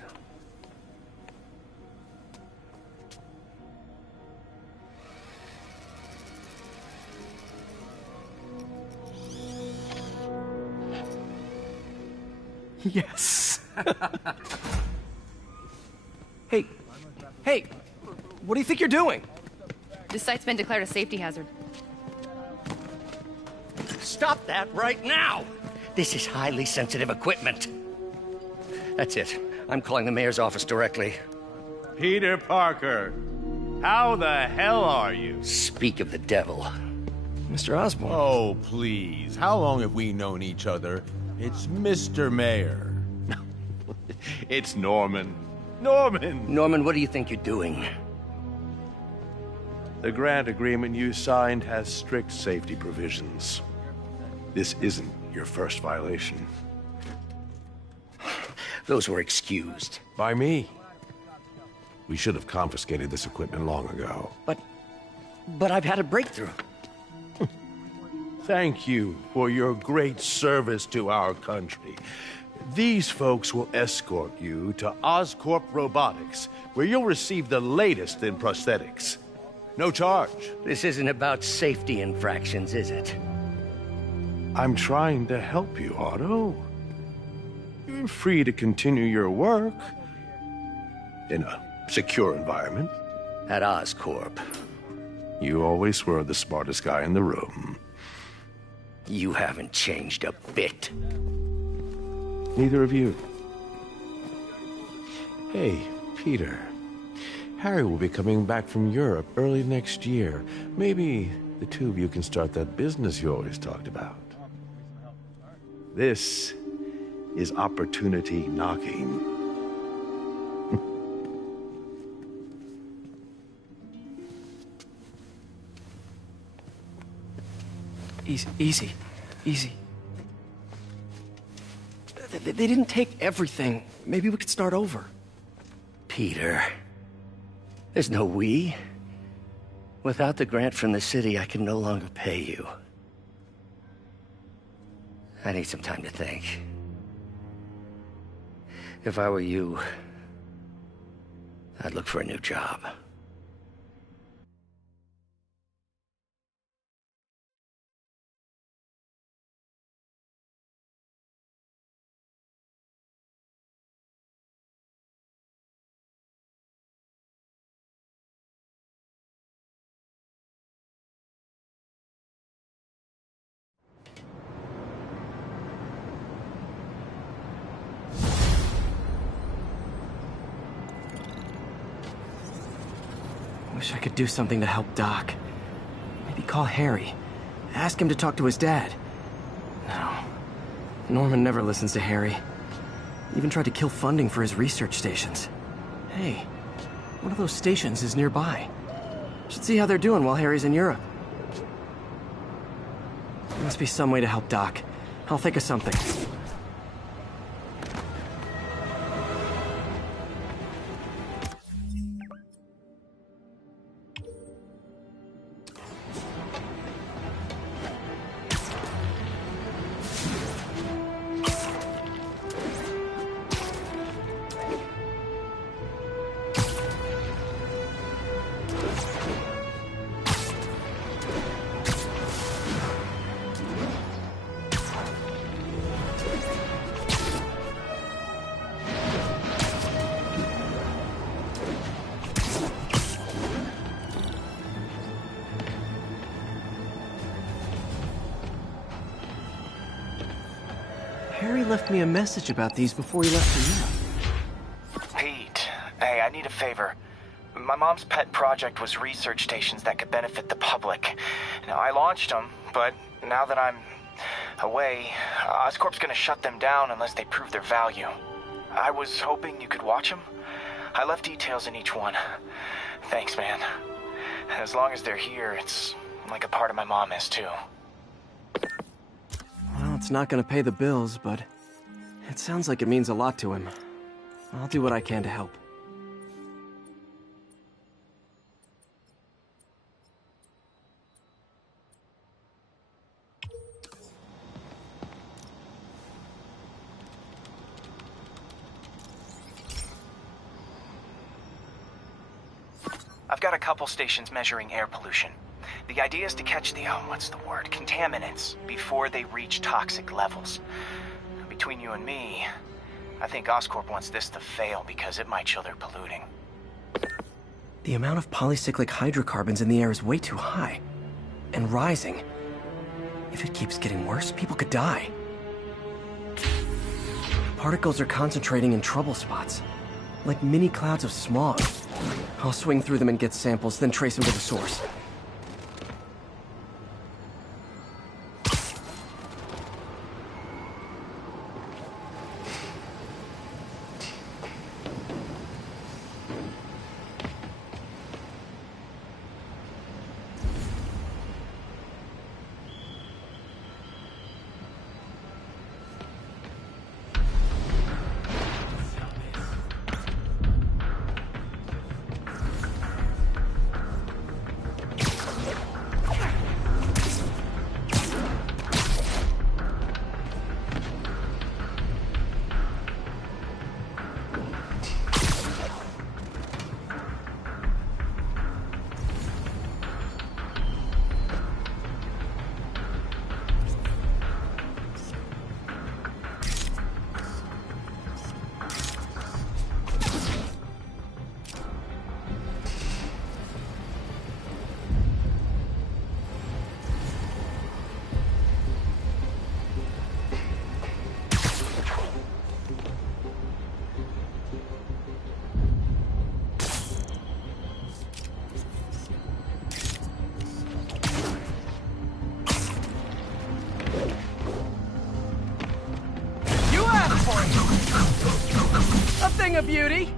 Yes. Hey, what do you think you're doing? This site's been declared a safety hazard. Stop that right now! This is highly sensitive equipment. That's it. I'm calling the mayor's office directly. Peter Parker, how the hell are you? Speak of the devil. Mr. Osborn. Oh, please. How long have we known each other? It's Mr. Mayor. It's Norman. Norman, what do you think you're doing? The grant agreement you signed has strict safety provisions. This isn't your first violation. Those were excused. By me. We should have confiscated this equipment long ago. But I've had a breakthrough. Thank you for your great service to our country. These folks will escort you to Oscorp Robotics, where you'll receive the latest in prosthetics. No charge. This isn't about safety infractions, is it? I'm trying to help you, Otto. You're free to continue your work in a secure environment. At Oscorp. You always were the smartest guy in the room. You haven't changed a bit. Neither of you. Hey, Peter. Harry will be coming back from Europe early next year. Maybe the two of you can start that business you always talked about. This is opportunity knocking. Easy. They didn't take everything. Maybe we could start over. Peter, there's no we. Without the grant from the city, I can no longer pay you. I need some time to think. If I were you, I'd look for a new job. Wish I could do something to help Doc. Maybe call Harry. Ask him to talk to his dad. No. Norman never listens to Harry. Even tried to kill funding for his research stations. Hey, one of those stations is nearby. Should see how they're doing while Harry's in Europe. There must be some way to help Doc. I'll think of something. Harry left me a message about these before he left for Europe. Pete, hey, I need a favor. My mom's pet project was research stations that could benefit the public. Now, I launched them, but now that I'm away, Oscorp's gonna shut them down unless they prove their value. I was hoping you could watch them. I left details in each one. Thanks, man. As long as they're here, it's like a part of my mom is, too. Well, it's not gonna pay the bills, but it sounds like it means a lot to him. I'll do what I can to help. I've got a couple stations measuring air pollution. The idea is to catch the, contaminants before they reach toxic levels. Between you and me, I think Oscorp wants this to fail because it might show they're polluting. The amount of polycyclic hydrocarbons in the air is way too high. And rising. If it keeps getting worse, people could die. Particles are concentrating in trouble spots. Like mini clouds of smog. I'll swing through them and get samples, then trace them to the source. A thing of beauty!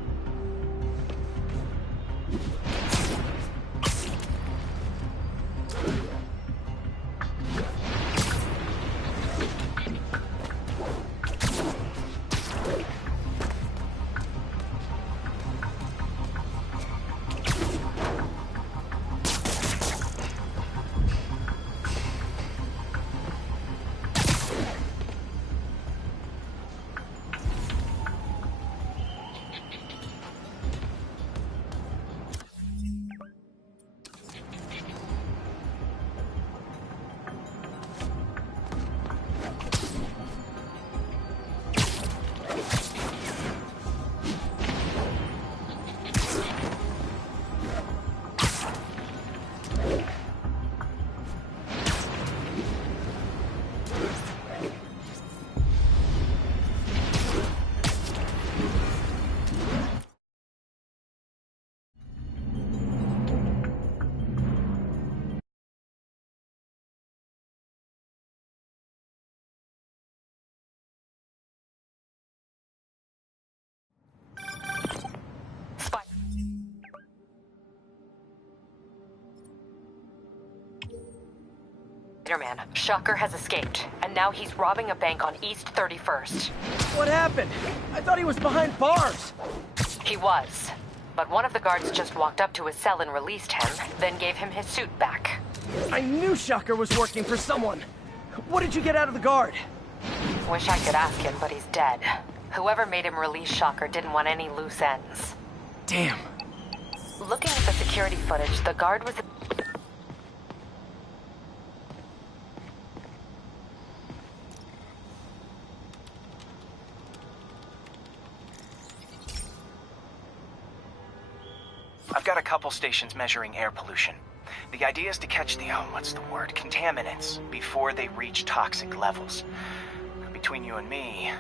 Spider-Man, Shocker has escaped, and now he's robbing a bank on East 31st. What happened? I thought he was behind bars. He was. But one of the guards just walked up to his cell and released him, then gave him his suit back. I knew Shocker was working for someone. What did you get out of the guard? Wish I could ask him, but he's dead. Whoever made him release Shocker didn't want any loose ends. Damn. Looking at the security footage, the guard was... I've got a couple stations measuring air pollution. The idea is to catch the, contaminants before they reach toxic levels. Between you and me,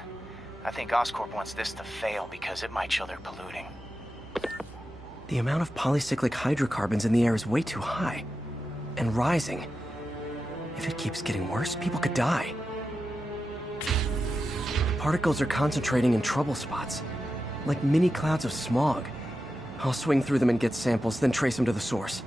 I think Oscorp wants this to fail because it might show they're polluting. The amount of polycyclic hydrocarbons in the air is way too high. And rising. If it keeps getting worse, people could die. Particles are concentrating in trouble spots, like mini clouds of smog. I'll swing through them and get samples, then trace them to the source.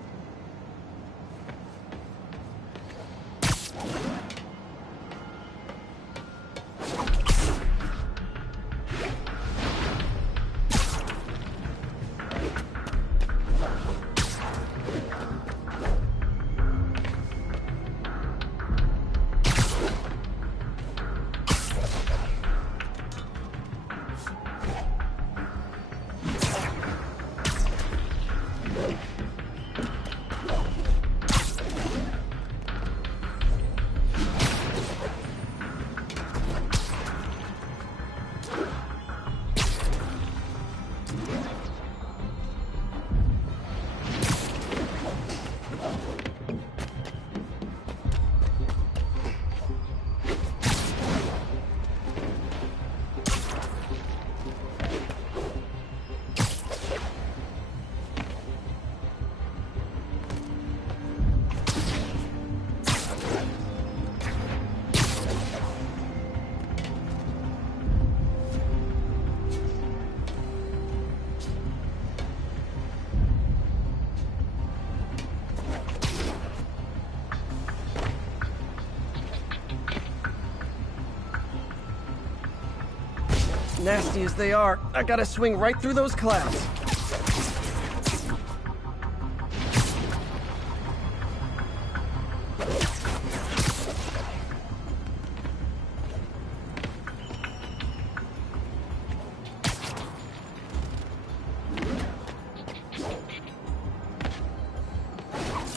Nasty as they are, I gotta swing right through those clouds.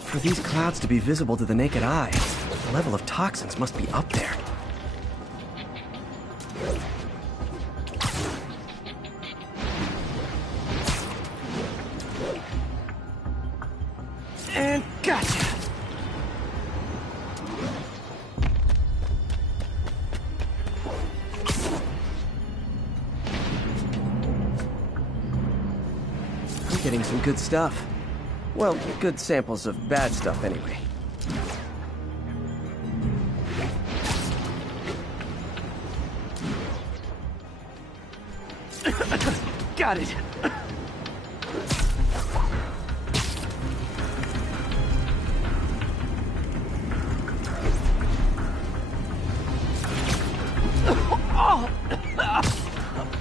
For these clouds to be visible to the naked eye, the level of toxins must be up there. And gotcha! I'm getting some good stuff. Well, good samples of bad stuff anyway. Got it! Oh!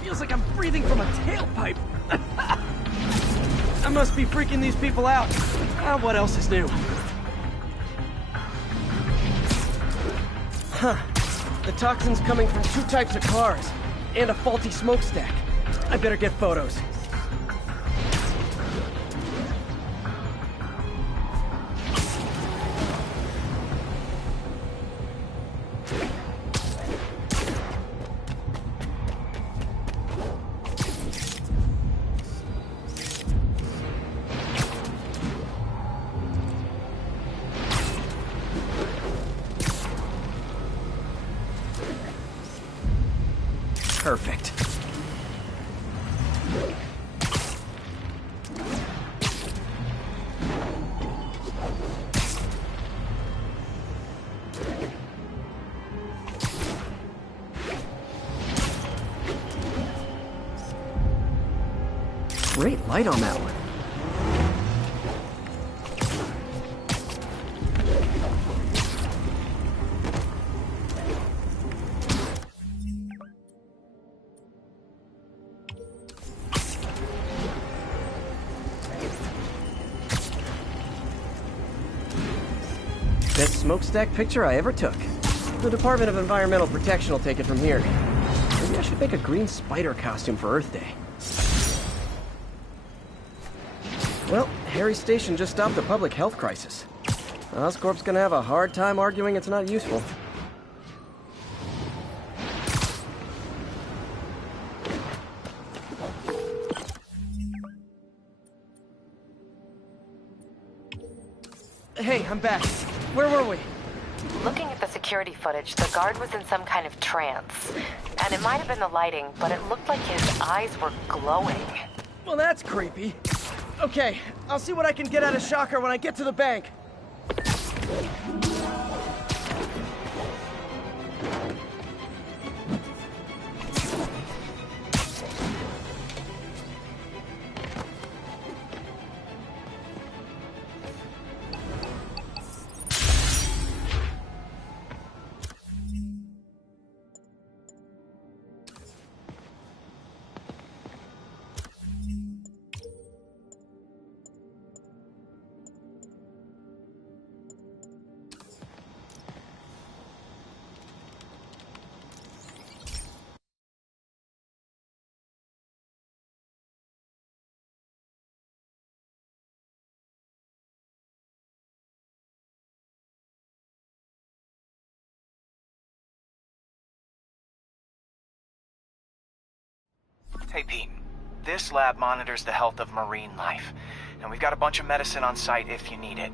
Feels like I'm breathing from a tailpipe. I must be freaking these people out. What else is new? Huh. The toxin's coming from 2 types of cars, and a faulty smokestack. I better get photos. Perfect. Great light on that one. Best smokestack picture I ever took. The Department of Environmental Protection will take it from here. Maybe I should make a green spider costume for Earth Day. Well, Harry Station just stopped a public health crisis. Oscorp's gonna have a hard time arguing it's not useful. Hey, I'm back. Where were we? Looking at the security footage, the guard was in some kind of trance. And it might have been the lighting, but it looked like his eyes were glowing. Well, that's creepy. Okay, I'll see what I can get out of Shocker when I get to the bank. Hey, Pete. This lab monitors the health of marine life, and we've got a bunch of medicine on site if you need it.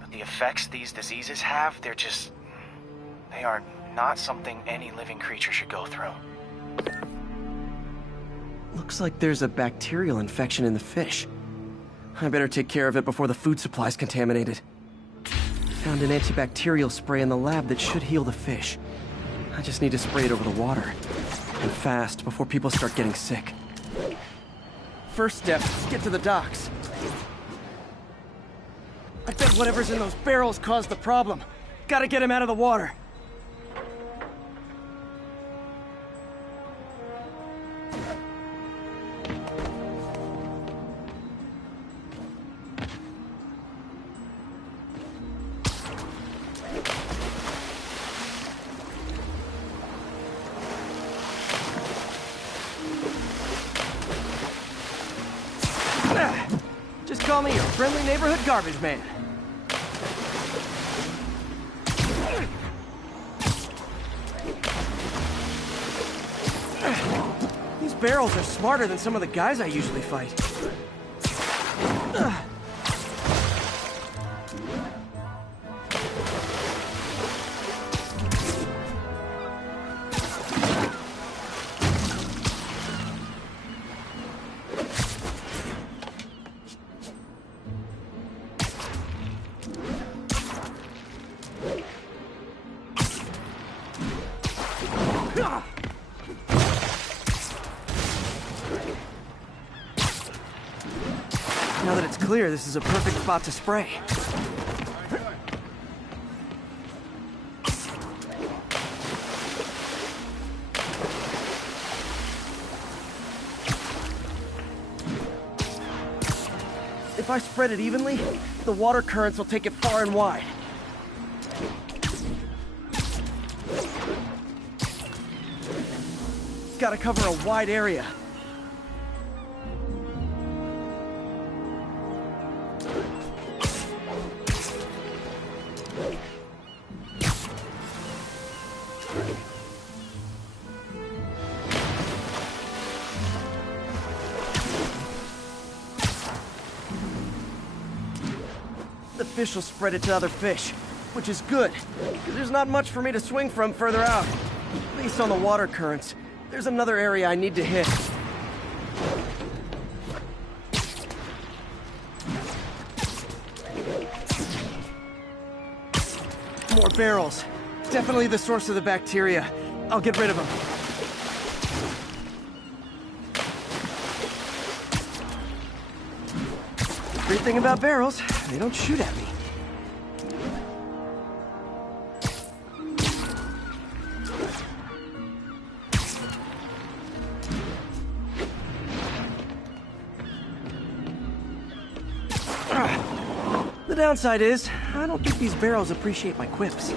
But the effects these diseases have, they are not something any living creature should go through. Looks like there's a bacterial infection in the fish. I better take care of it before the food supply's contaminated. Found an antibacterial spray in the lab that should heal the fish. I just need to spray it over the water. And fast, before people start getting sick. First step, get to the docks. I bet whatever's in those barrels caused the problem. Gotta get him out of the water. Just call me your friendly neighborhood garbage man. These barrels are smarter than some of the guys I usually fight. Now that it's clear, this is a perfect spot to spray. If I spread it evenly, the water currents will take it far and wide. Gotta cover a wide area. The fish will spread it to other fish, which is good, because there's not much for me to swing from further out. At least on the water currents. There's another area I need to hit. More barrels. Definitely the source of the bacteria. I'll get rid of them. Great thing about barrels, they don't shoot at me. The downside is, I don't think these barrels appreciate my quips.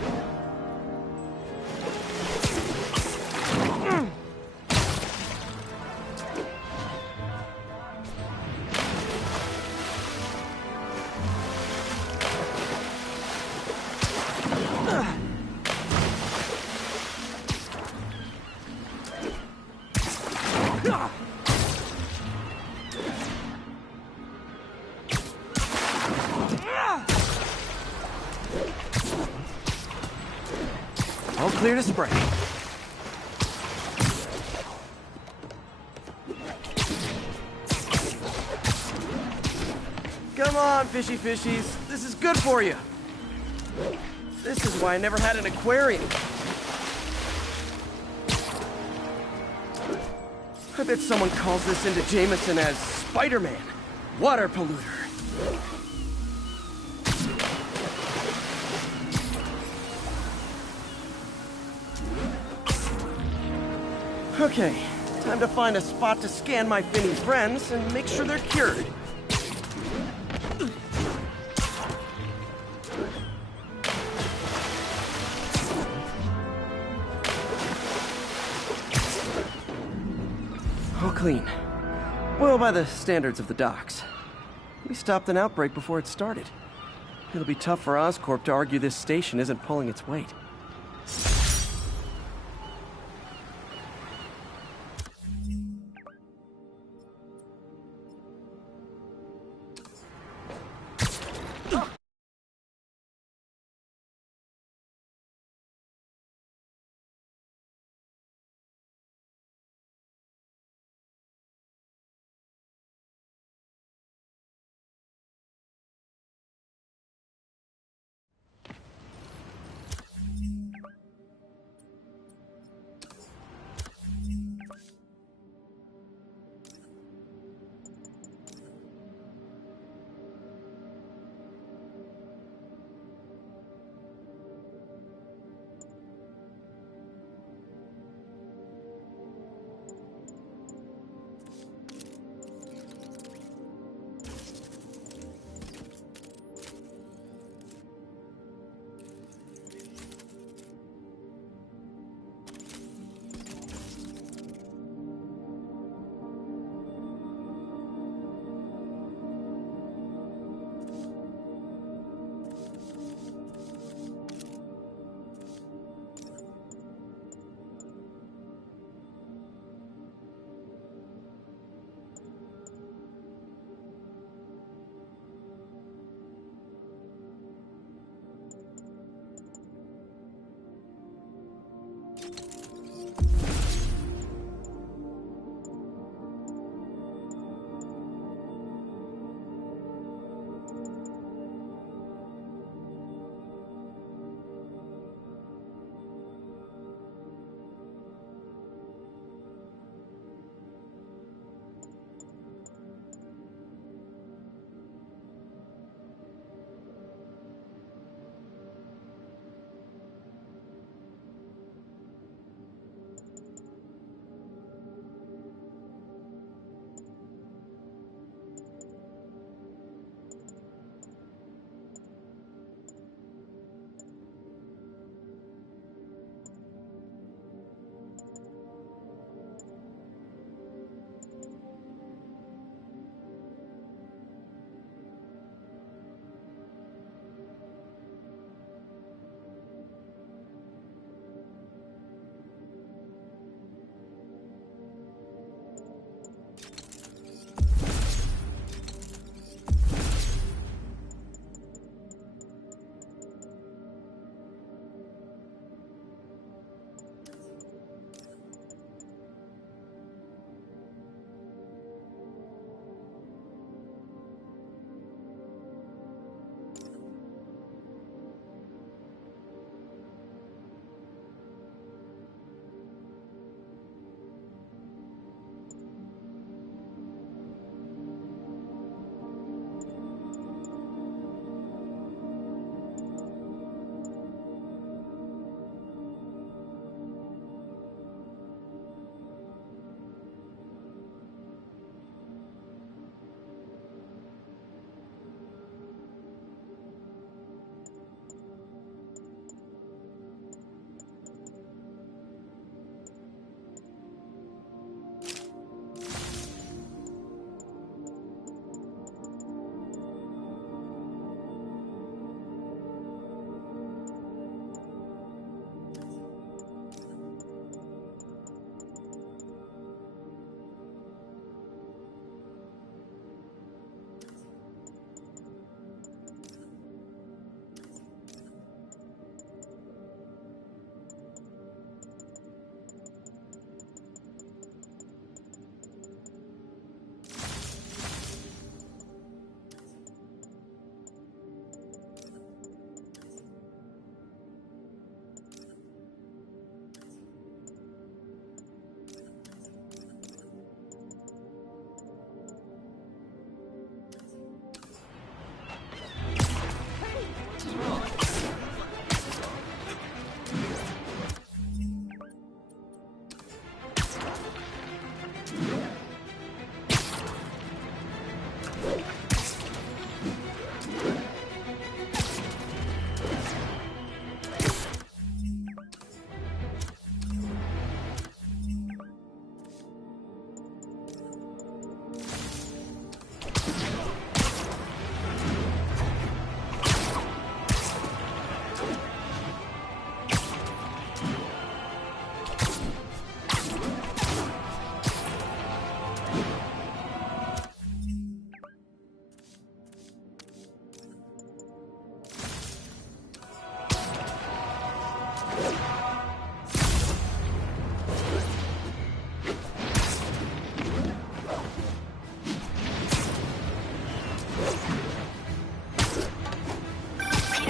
All clear to spray. Come on, fishy fishies. This is good for you. This is why I never had an aquarium. I bet someone calls this into Jameson as Spider-Man, water polluter. Okay, time to find a spot to scan my finny friends and make sure they're cured. All clean. Well, by the standards of the docks. We stopped an outbreak before it started. It'll be tough for Oscorp to argue this station isn't pulling its weight.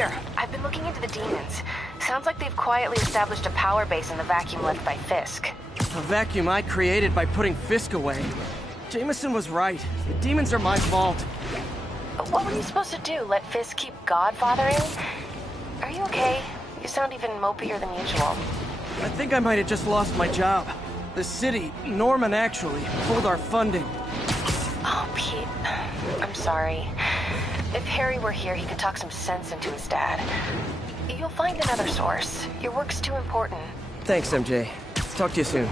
Peter, I've been looking into the demons. Sounds like they've quietly established a power base in the vacuum left by Fisk. A vacuum I created by putting Fisk away. Jameson was right. The demons are my fault. What were you supposed to do? Let Fisk keep godfathering? Are you okay? You sound even mopier than usual. I think I might have just lost my job. The city, Norman actually, pulled our funding. Oh, Pete. I'm sorry. If Harry were here, he could talk some sense into his dad. You'll find another source. Your work's too important. Thanks, MJ. Talk to you soon.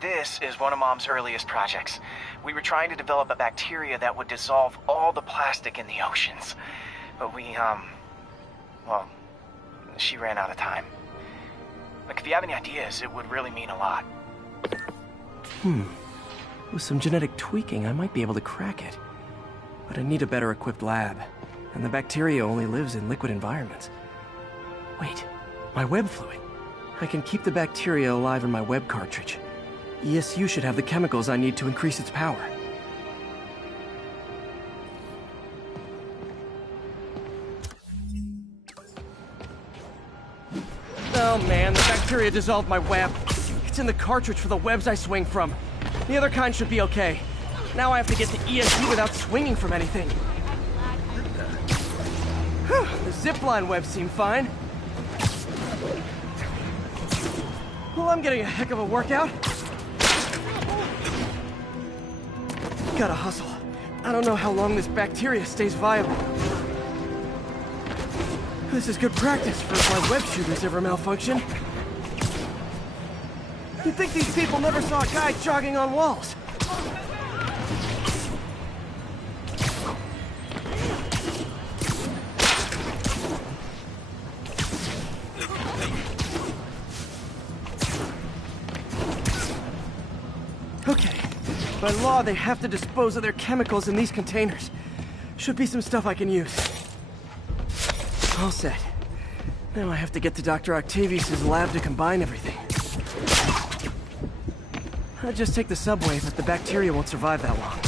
This is one of Mom's earliest projects. We were trying to develop a bacteria that would dissolve all the plastic in the oceans. But well, she ran out of time. Like, if you have any ideas, it would really mean a lot. With some genetic tweaking, I might be able to crack it. But I need a better equipped lab. And the bacteria only lives in liquid environments. Wait, my web fluid. I can keep the bacteria alive in my web cartridge. ESU should have the chemicals I need to increase its power. Oh man, the bacteria dissolved my web. It's in the cartridge for the webs I swing from. The other kind should be okay. Now I have to get to ESU without swinging from anything. Whew, the zipline webs seem fine. Well, I'm getting a heck of a workout. Gotta hustle. I don't know how long this bacteria stays viable. This is good practice for if my web shooters ever malfunction. You'd think these people never saw a guy jogging on walls. Okay. By law, they have to dispose of their chemicals in these containers. Should be some stuff I can use. All set. Now I have to get to Dr. Octavius's lab to combine everything. I'll just take the subway, but the bacteria won't survive that long.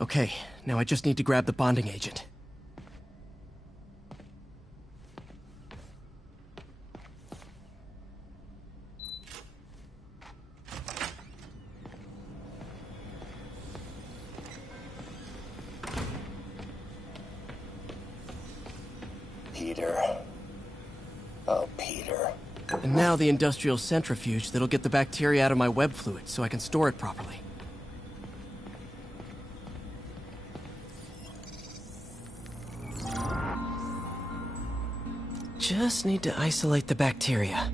Okay, now I just need to grab the bonding agent. Peter. Oh, Peter. And now the industrial centrifuge that'll get the bacteria out of my web fluid so I can store it properly. Just need to isolate the bacteria.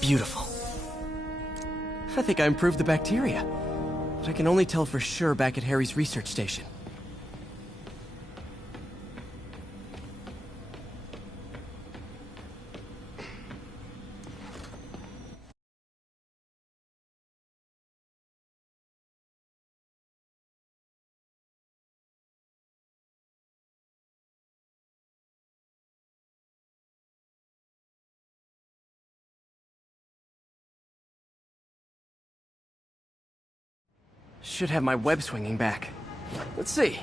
Beautiful. I think I improved the bacteria. But I can only tell for sure back at Harry's research station. Should have my web swinging back. Let's see.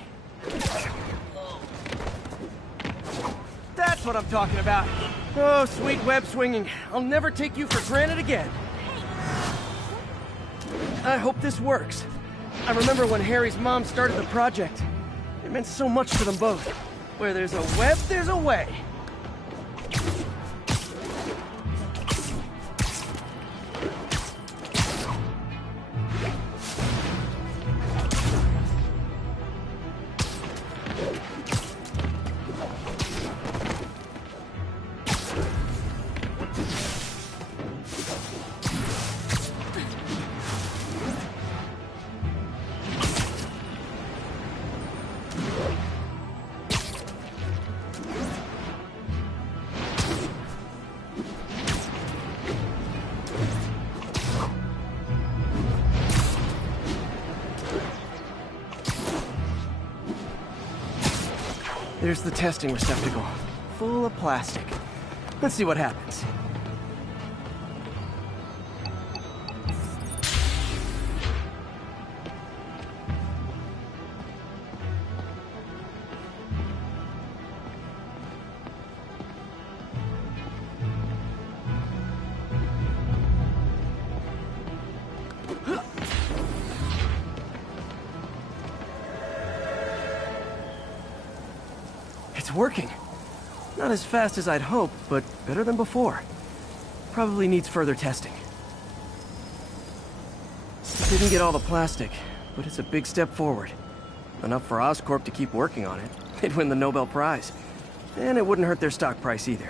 That's what I'm talking about. Oh, sweet web swinging. I'll never take you for granted again. I hope this works. I remember when Harry's mom started the project. It meant so much to them both. Where there's a web, there's a way. There's the testing receptacle, full of plastic. Let's see what happens. It's working. Not as fast as I'd hoped, but better than before. Probably needs further testing. Didn't get all the plastic, but it's a big step forward. Enough for Oscorp to keep working on it. They'd win the Nobel Prize. And it wouldn't hurt their stock price either.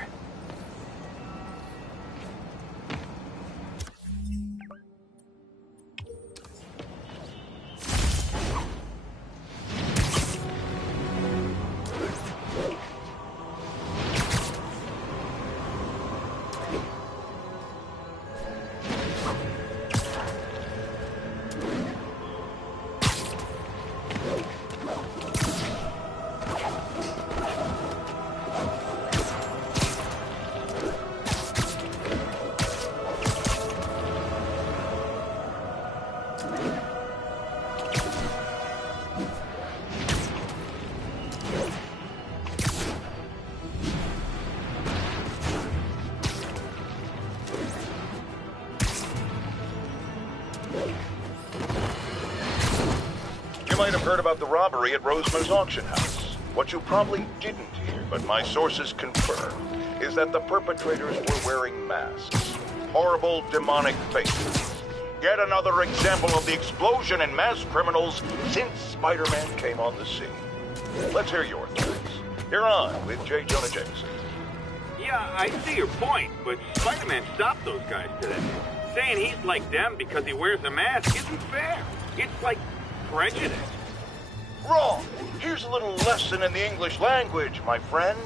You might have heard about the robbery at Roseman's auction house. What you probably didn't hear, but my sources confirm, is that the perpetrators were wearing masks. Horrible, demonic faces. Yet another example of the explosion in mass criminals since Spider-Man came on the scene. Let's hear your thoughts. You're on with J. Jonah Jameson. Yeah, I see your point, but Spider-Man stopped those guys today. Saying he's like them because he wears a mask isn't fair. It's like prejudice. Wrong. Here's a little lesson in the English language, my friend.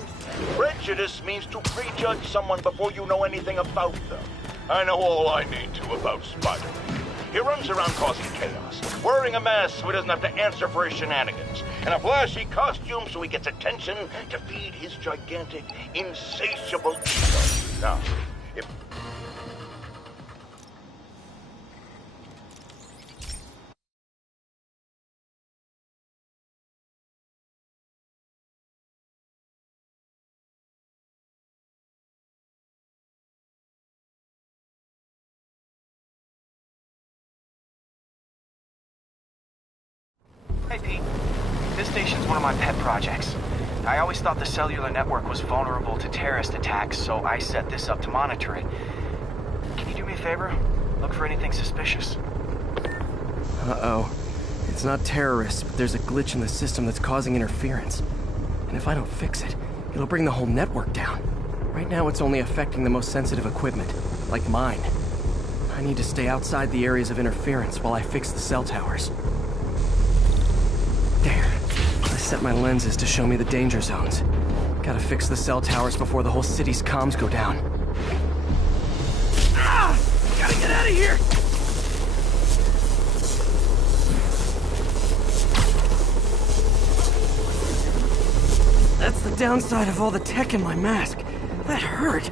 Prejudice means to prejudge someone before you know anything about them. I know all I need to about Spider-Man. He runs around causing chaos, wearing a mask so he doesn't have to answer for his shenanigans, and a flashy costume so he gets attention to feed his gigantic, insatiable ego. Now, if... Hey, Pete. This station's one of my pet projects. I always thought the cellular network was vulnerable to terrorist attacks, so I set this up to monitor it. Can you do me a favor? Look for anything suspicious. Uh-oh. It's not terrorists, but there's a glitch in the system that's causing interference. And if I don't fix it, it'll bring the whole network down. Right now, it's only affecting the most sensitive equipment, like mine. I need to stay outside the areas of interference while I fix the cell towers. There. I set my lenses to show me the danger zones. Gotta fix the cell towers before the whole city's comms go down. Ah! Gotta get out of here! That's the downside of all the tech in my mask. That hurt.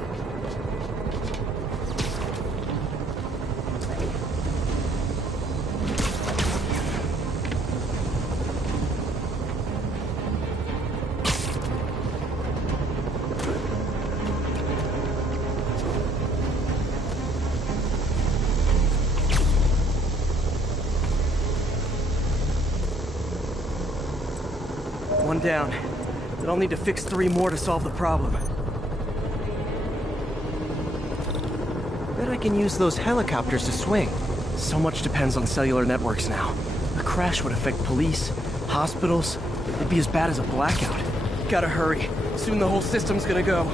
one down. But I'll need to fix 3 more to solve the problem. Bet I can use those helicopters to swing. So much depends on cellular networks now. A crash would affect police, hospitals. It'd be as bad as a blackout. Gotta hurry. Soon the whole system's gonna go.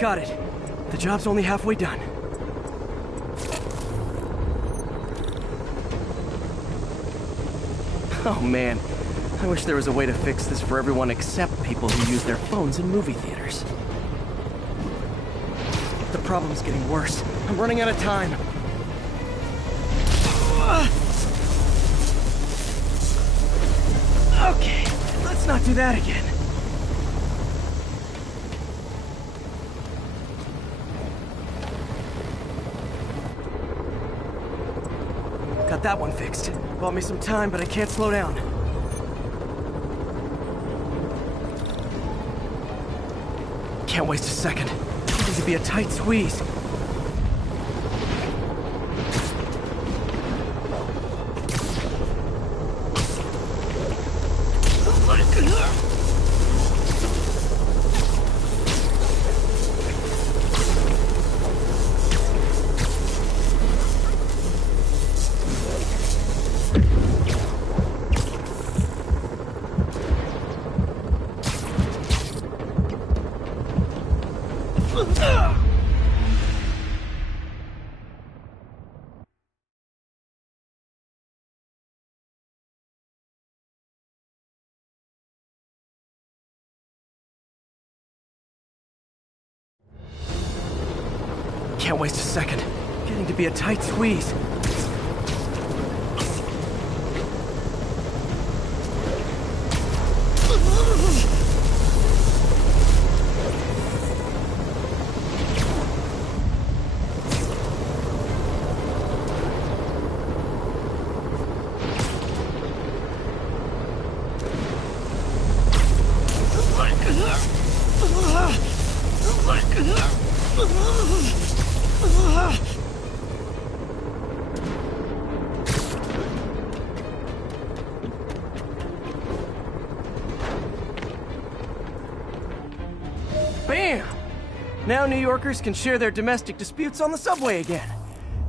Got it. The job's only halfway done. Oh man, I wish there was a way to fix this for everyone except people who use their phones in movie theaters. The problem's getting worse. I'm running out of time. Okay, let's not do that again. Got that one fixed. Bought me some time, but I can't slow down. Can't waste a second. This needs to be a tight squeeze. Can't waste a second. Getting to be a tight squeeze. Bam! Now New Yorkers can share their domestic disputes on the subway again.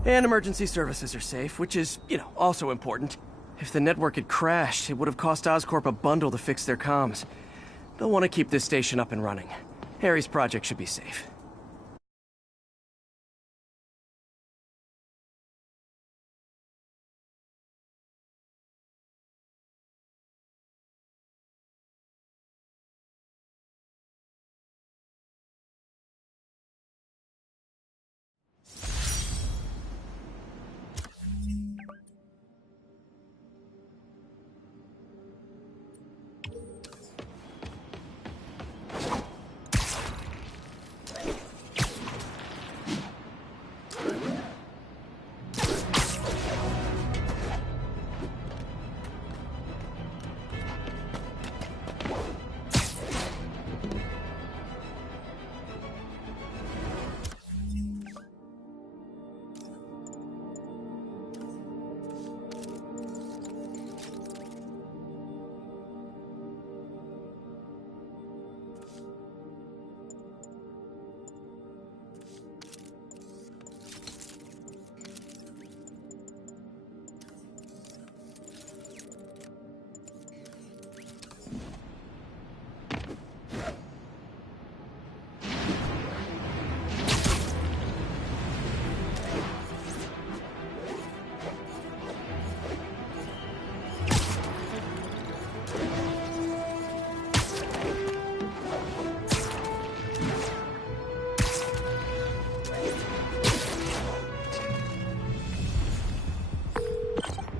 And emergency services are safe, which is, also important. If the network had crashed, it would have cost Oscorp a bundle to fix their comms. They'll want to keep this station up and running. Harry's project should be safe.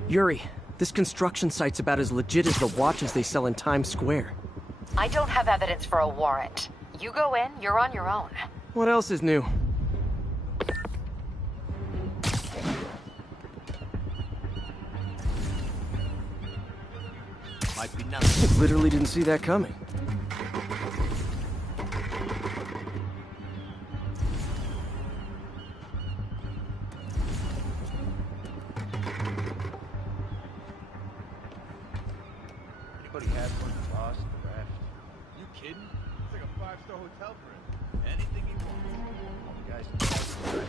Yuri, this construction site's about as legit as the watches they sell in Times Square. I don't have evidence for a warrant. You go in, you're on your own. What else is new? Might be nothing. Literally didn't see that coming. Anybody have one lost the raft? You kidding? It's like a 5-star hotel for him. Anything he wants. All the guys in the house are right.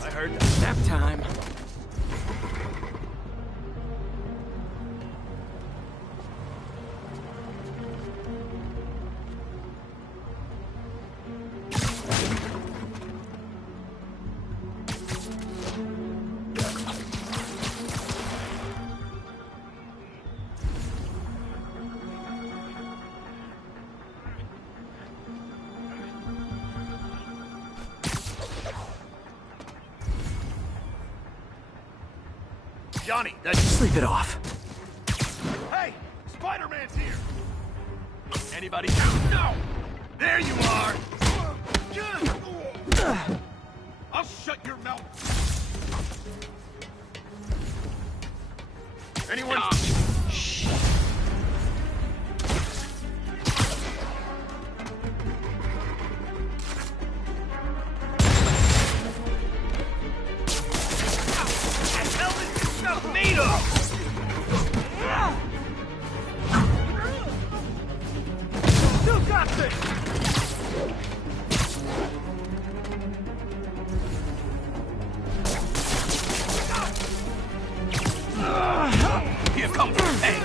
I heard that. Nap time. Johnny, Sleep it off. Hey! Spider-Man's here! Anybody down? No! There you are! I'll shut your mouth! Anyone? Shh! Made up! You got this! Here comes the pain!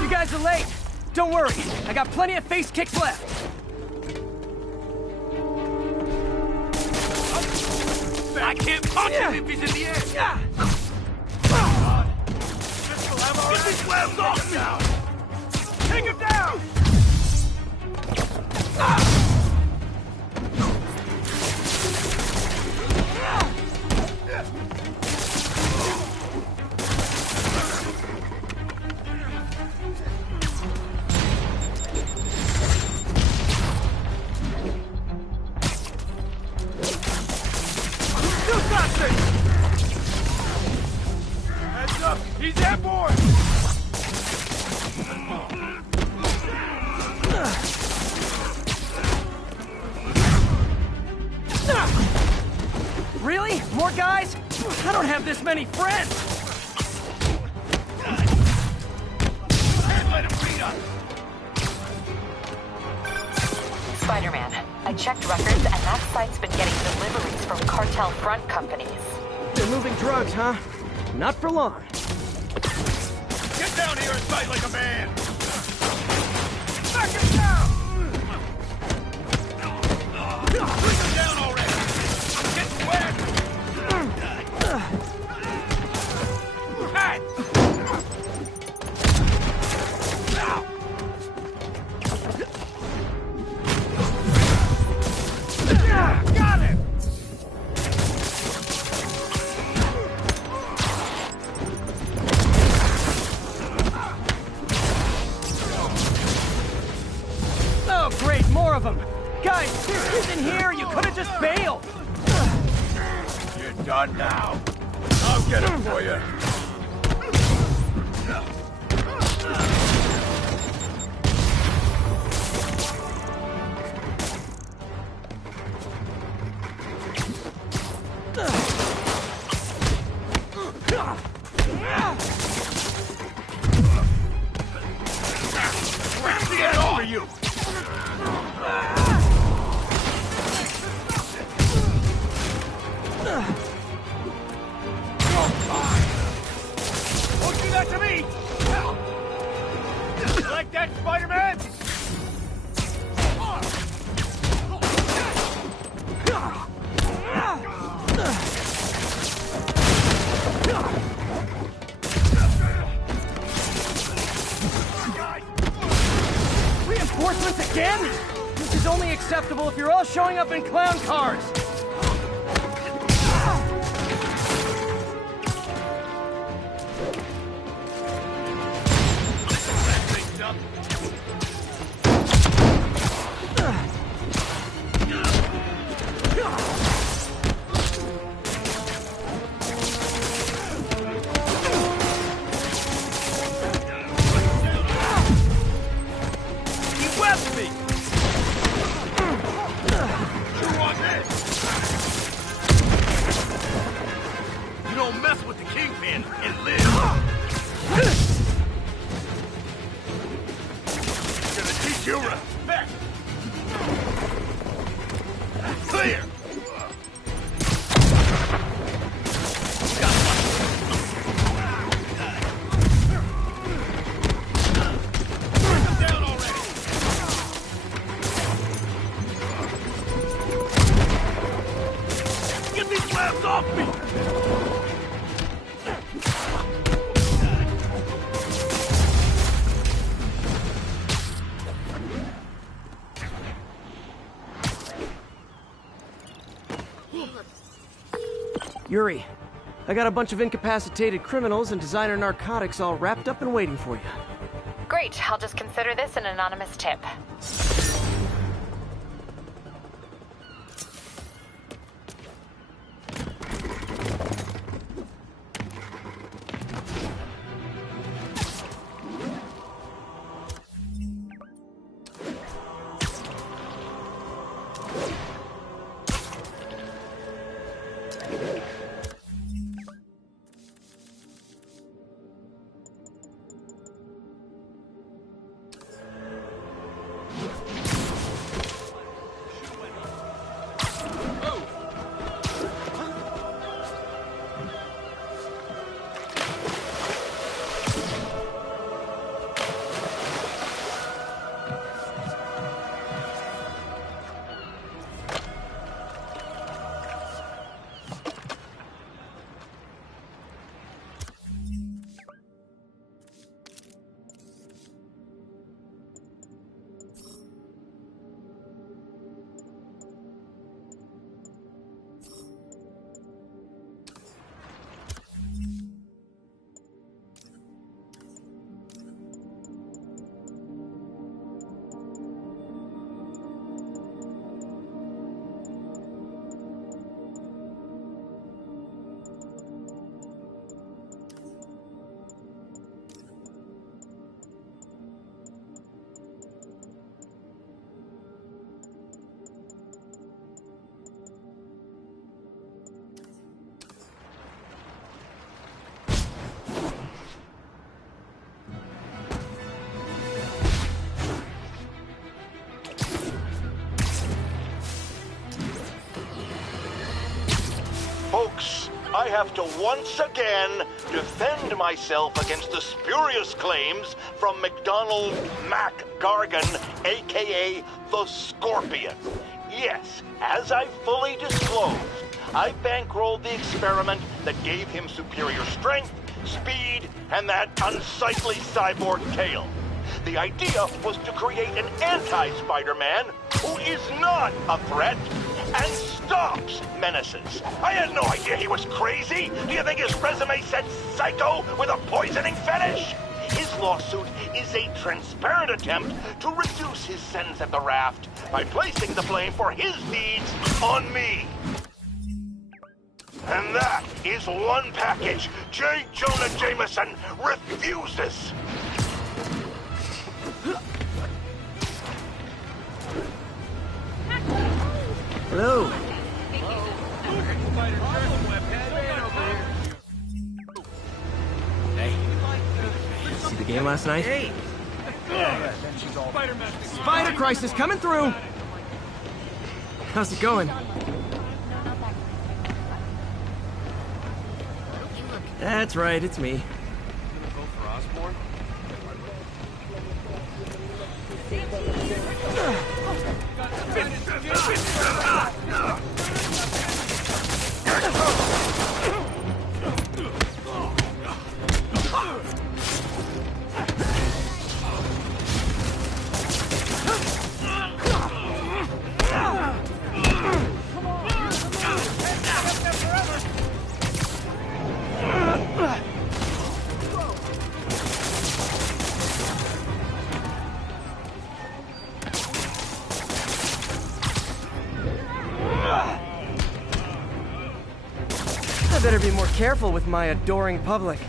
You guys are late. Don't worry, I got plenty of face kicks left. I can't punch him if he's in the air! Yeah. Get these slabs off now! Take him down! You got this! Heads up! He's airborne! Really? More guys? I don't have this many friends. Can't let him beat us! Spider-Man, I checked records and that site's been getting deliveries from cartel front companies. They're moving drugs, huh? Not for long. Get down here and fight like a man! Back him down! Bring him down already! Get wet! Hey! there's more of them! Guys, this isn't here! You could've just bailed! You're done now. I'll get it for you. Get over you! Don't do that to me! You like that, Spider-Man? Reinforcements again? This is only acceptable if you're all showing up in clown cars! Yuri, I got a bunch of incapacitated criminals and designer narcotics all wrapped up and waiting for you. Great, I'll just consider this an anonymous tip. Folks, I have to once again defend myself against the spurious claims from McDonald Mac Gargan, aka the Scorpion. Yes, as I fully disclosed, I bankrolled the experiment that gave him superior strength, speed, and that unsightly cyborg tail. The idea was to create an anti-Spider-Man who is not a threat and stops menaces. I had no idea he was crazy. Do you think his resume said psycho with a poisoning fetish? His lawsuit is a transparent attempt to reduce his sentence at the raft by placing the blame for his deeds on me. And that is one package J. Jonah Jameson refuses. Hello. Hey. See the game last night? Hey. Spider Crisis coming through. How's it going? That's right, it's me. I better be more careful with my adoring public.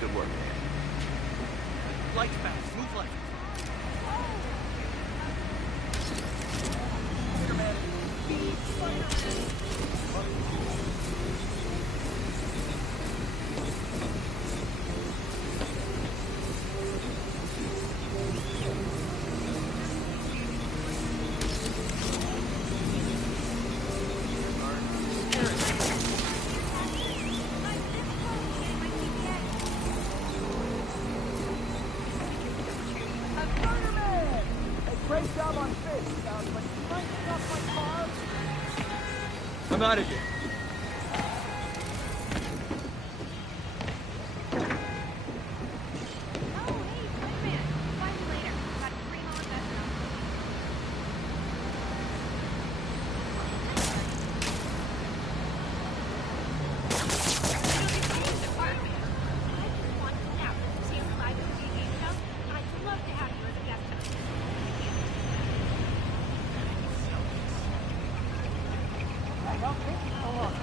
Good work. Lights back. Move left. Great job on fish, but you might stop my car. I'm out of here. Well, thank you so much.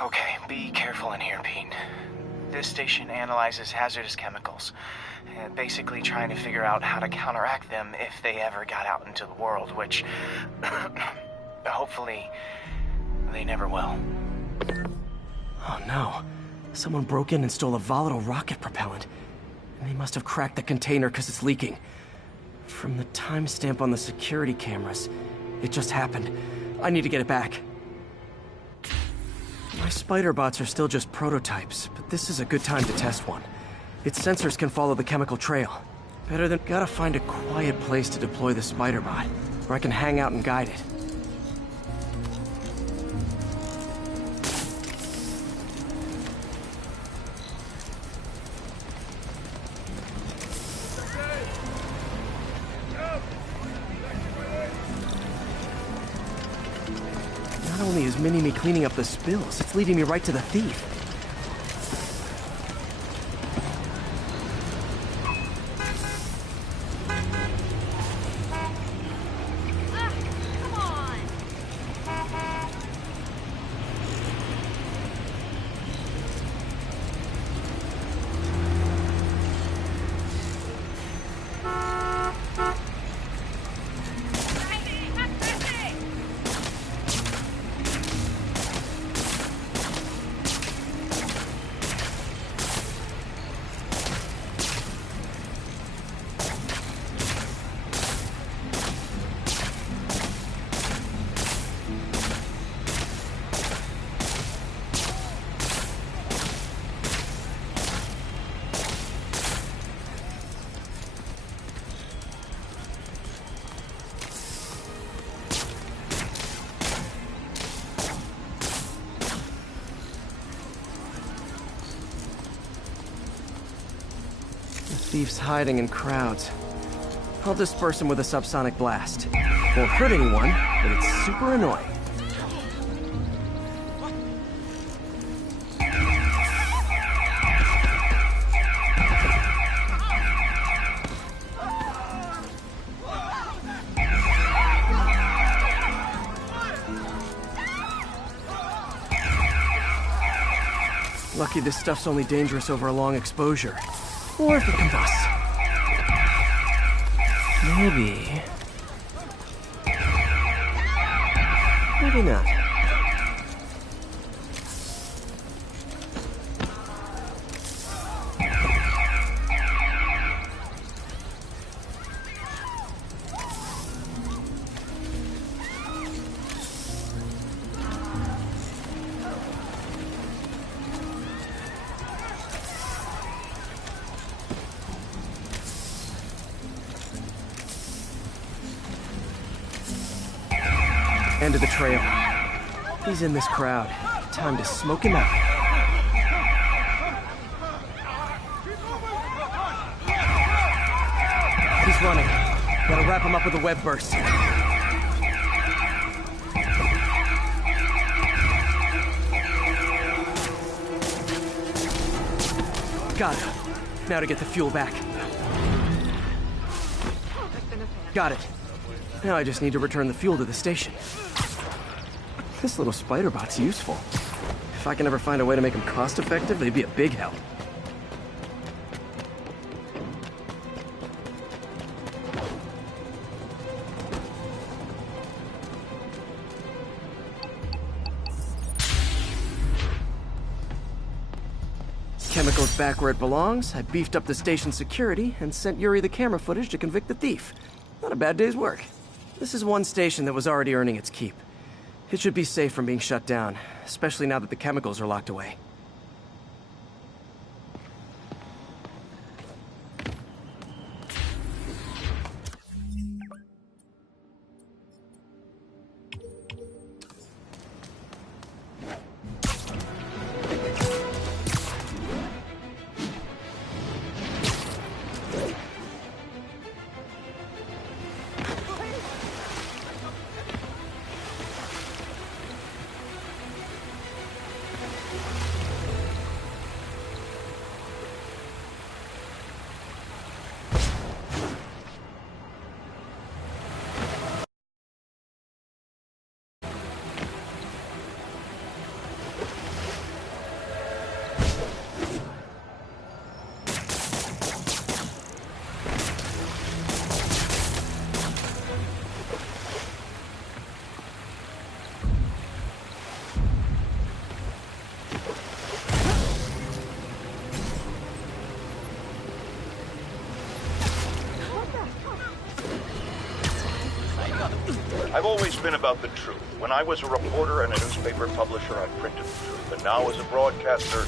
Okay, be careful in here, Pete. This station analyzes hazardous chemicals, basically trying to figure out how to counteract them if they ever got out into the world, which hopefully they never will. Oh no. Someone broke in and stole a volatile rocket propellant. And they must have cracked the container because it's leaking. From the timestamp on the security cameras, it just happened. I need to get it back. My spider bots are still just prototypes, but this is a good time to test one. Its sensors can follow the chemical trail. Better than... Gotta find a quiet place to deploy the spider bot, where I can hang out and guide it. Not only is Mini-Me cleaning up the spills, it's leading me right to the thief. Thief's hiding in crowds. I'll disperse him with a subsonic blast. Won't hurt anyone, but it's super annoying. Lucky this stuff's only dangerous over a long exposure. Or if it combusts. Maybe. Maybe not. End of the trail. He's in this crowd. Time to smoke him out. He's running. Gotta wrap him up with a web burst. Got it. Now to get the fuel back. Got it. Now I just need to return the fuel to the station. This little spider bot's useful. If I can ever find a way to make them cost-effective, they'd be a big help. Chemicals back where it belongs. I beefed up the station security and sent Yuri the camera footage to convict the thief. Not a bad day's work. This is one station that was already earning its keep. It should be safe from being shut down, especially now that the chemicals are locked away. I've always been about the truth. When I was a reporter and a newspaper publisher, I printed the truth. And now as a broadcaster,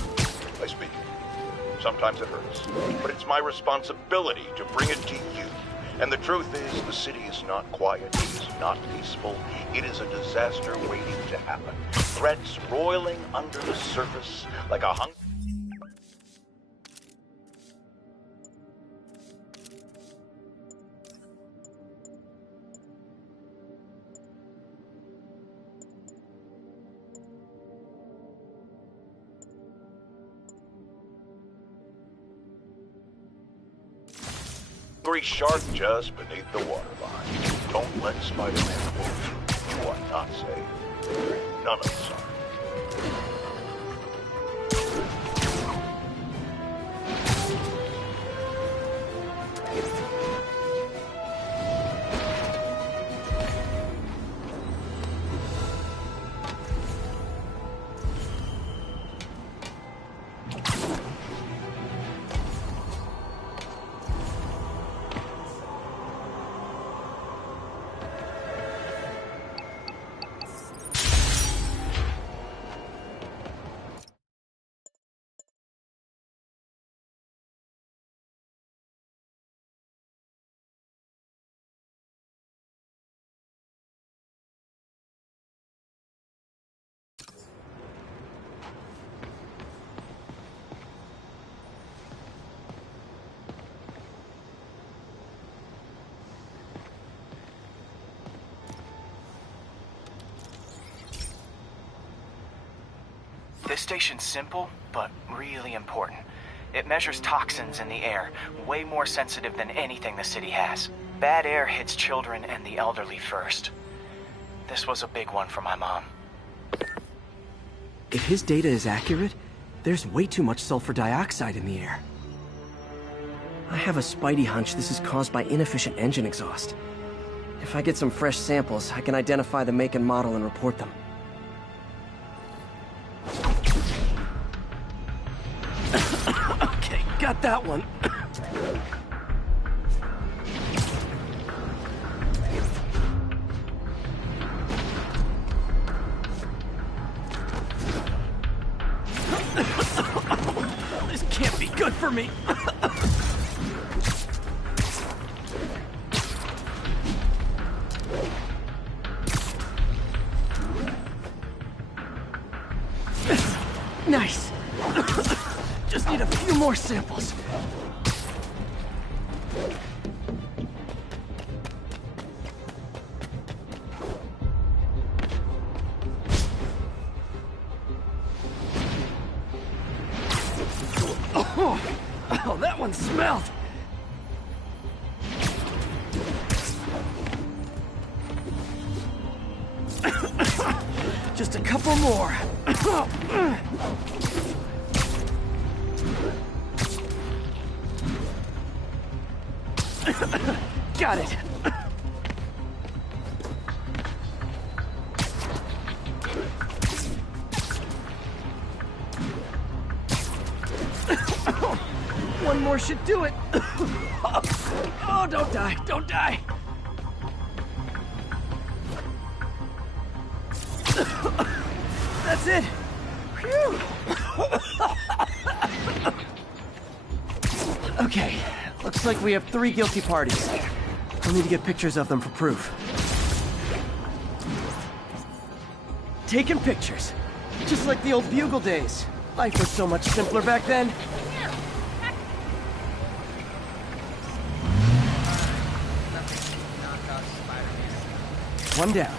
I speak. Sometimes it hurts. But it's my responsibility to bring it to you. And the truth is, the city is not quiet. It is not peaceful. It is a disaster waiting to happen. Threats roiling under the surface like a hungry shark just beneath the waterline. Don't let Spider-Man fool you. You are not safe. None of us are. This station's simple, but really important. It measures toxins in the air, way more sensitive than anything the city has. Bad air hits children and the elderly first. This was a big one for my mom. If his data is accurate, there's way too much sulfur dioxide in the air. I have a spidey hunch this is caused by inefficient engine exhaust. If I get some fresh samples, I can identify the make and model and report them. Okay, got that one. This can't be good for me. Nice. Just need a few more samples. Oh, that one smelled. Just a couple more. Got it. One more should do it. Oh, don't die, don't die. That's it. Phew. Okay, looks like we have 3 guilty parties. We'll need to get pictures of them for proof. Taking pictures. Just like the old Bugle days. Life was so much simpler back then. One down.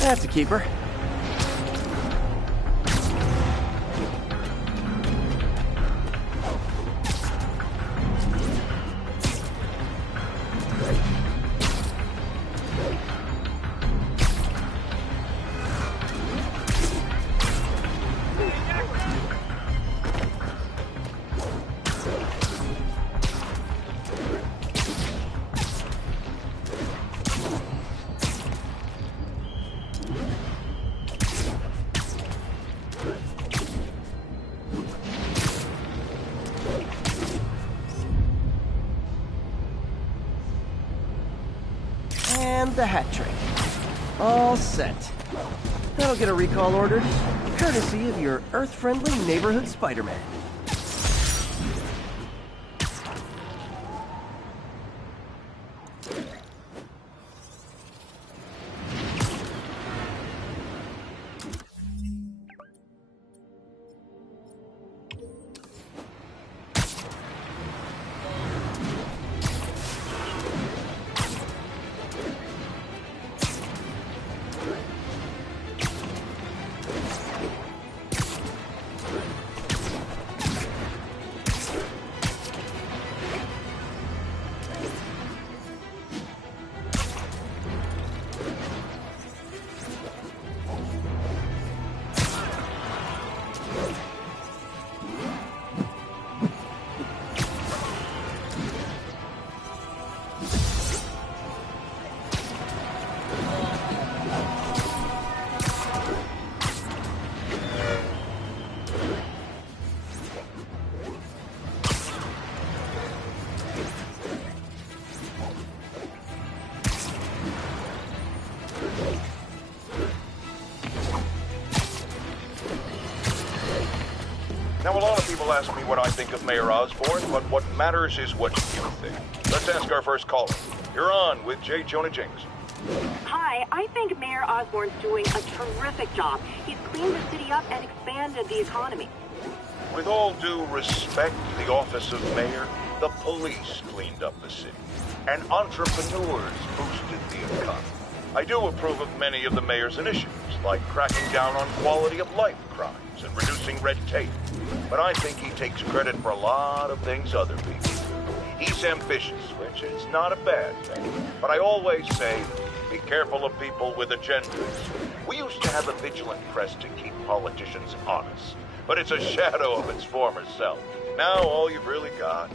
That's a keeper. the hat trick. All set. That'll get a recall ordered, courtesy of your Earth-friendly neighborhood Spider-Man. Now, a lot of people ask me what I think of Mayor Osborn, but what matters is what you think. Let's ask our first caller. You're on with J. Jonah Jameson. Hi, I think Mayor Osborn's doing a terrific job. He's cleaned the city up and expanded the economy. With all due respect to the office of mayor, the police cleaned up the city, and entrepreneurs boosted the economy. I do approve of many of the mayor's initiatives, like cracking down on quality-of-life crimes and reducing red tape. But I think he takes credit for a lot of things other people do. He's ambitious, which is not a bad thing. But I always say, be careful of people with agendas. We used to have a vigilant press to keep politicians honest, but it's a shadow of its former self. Now all you've really got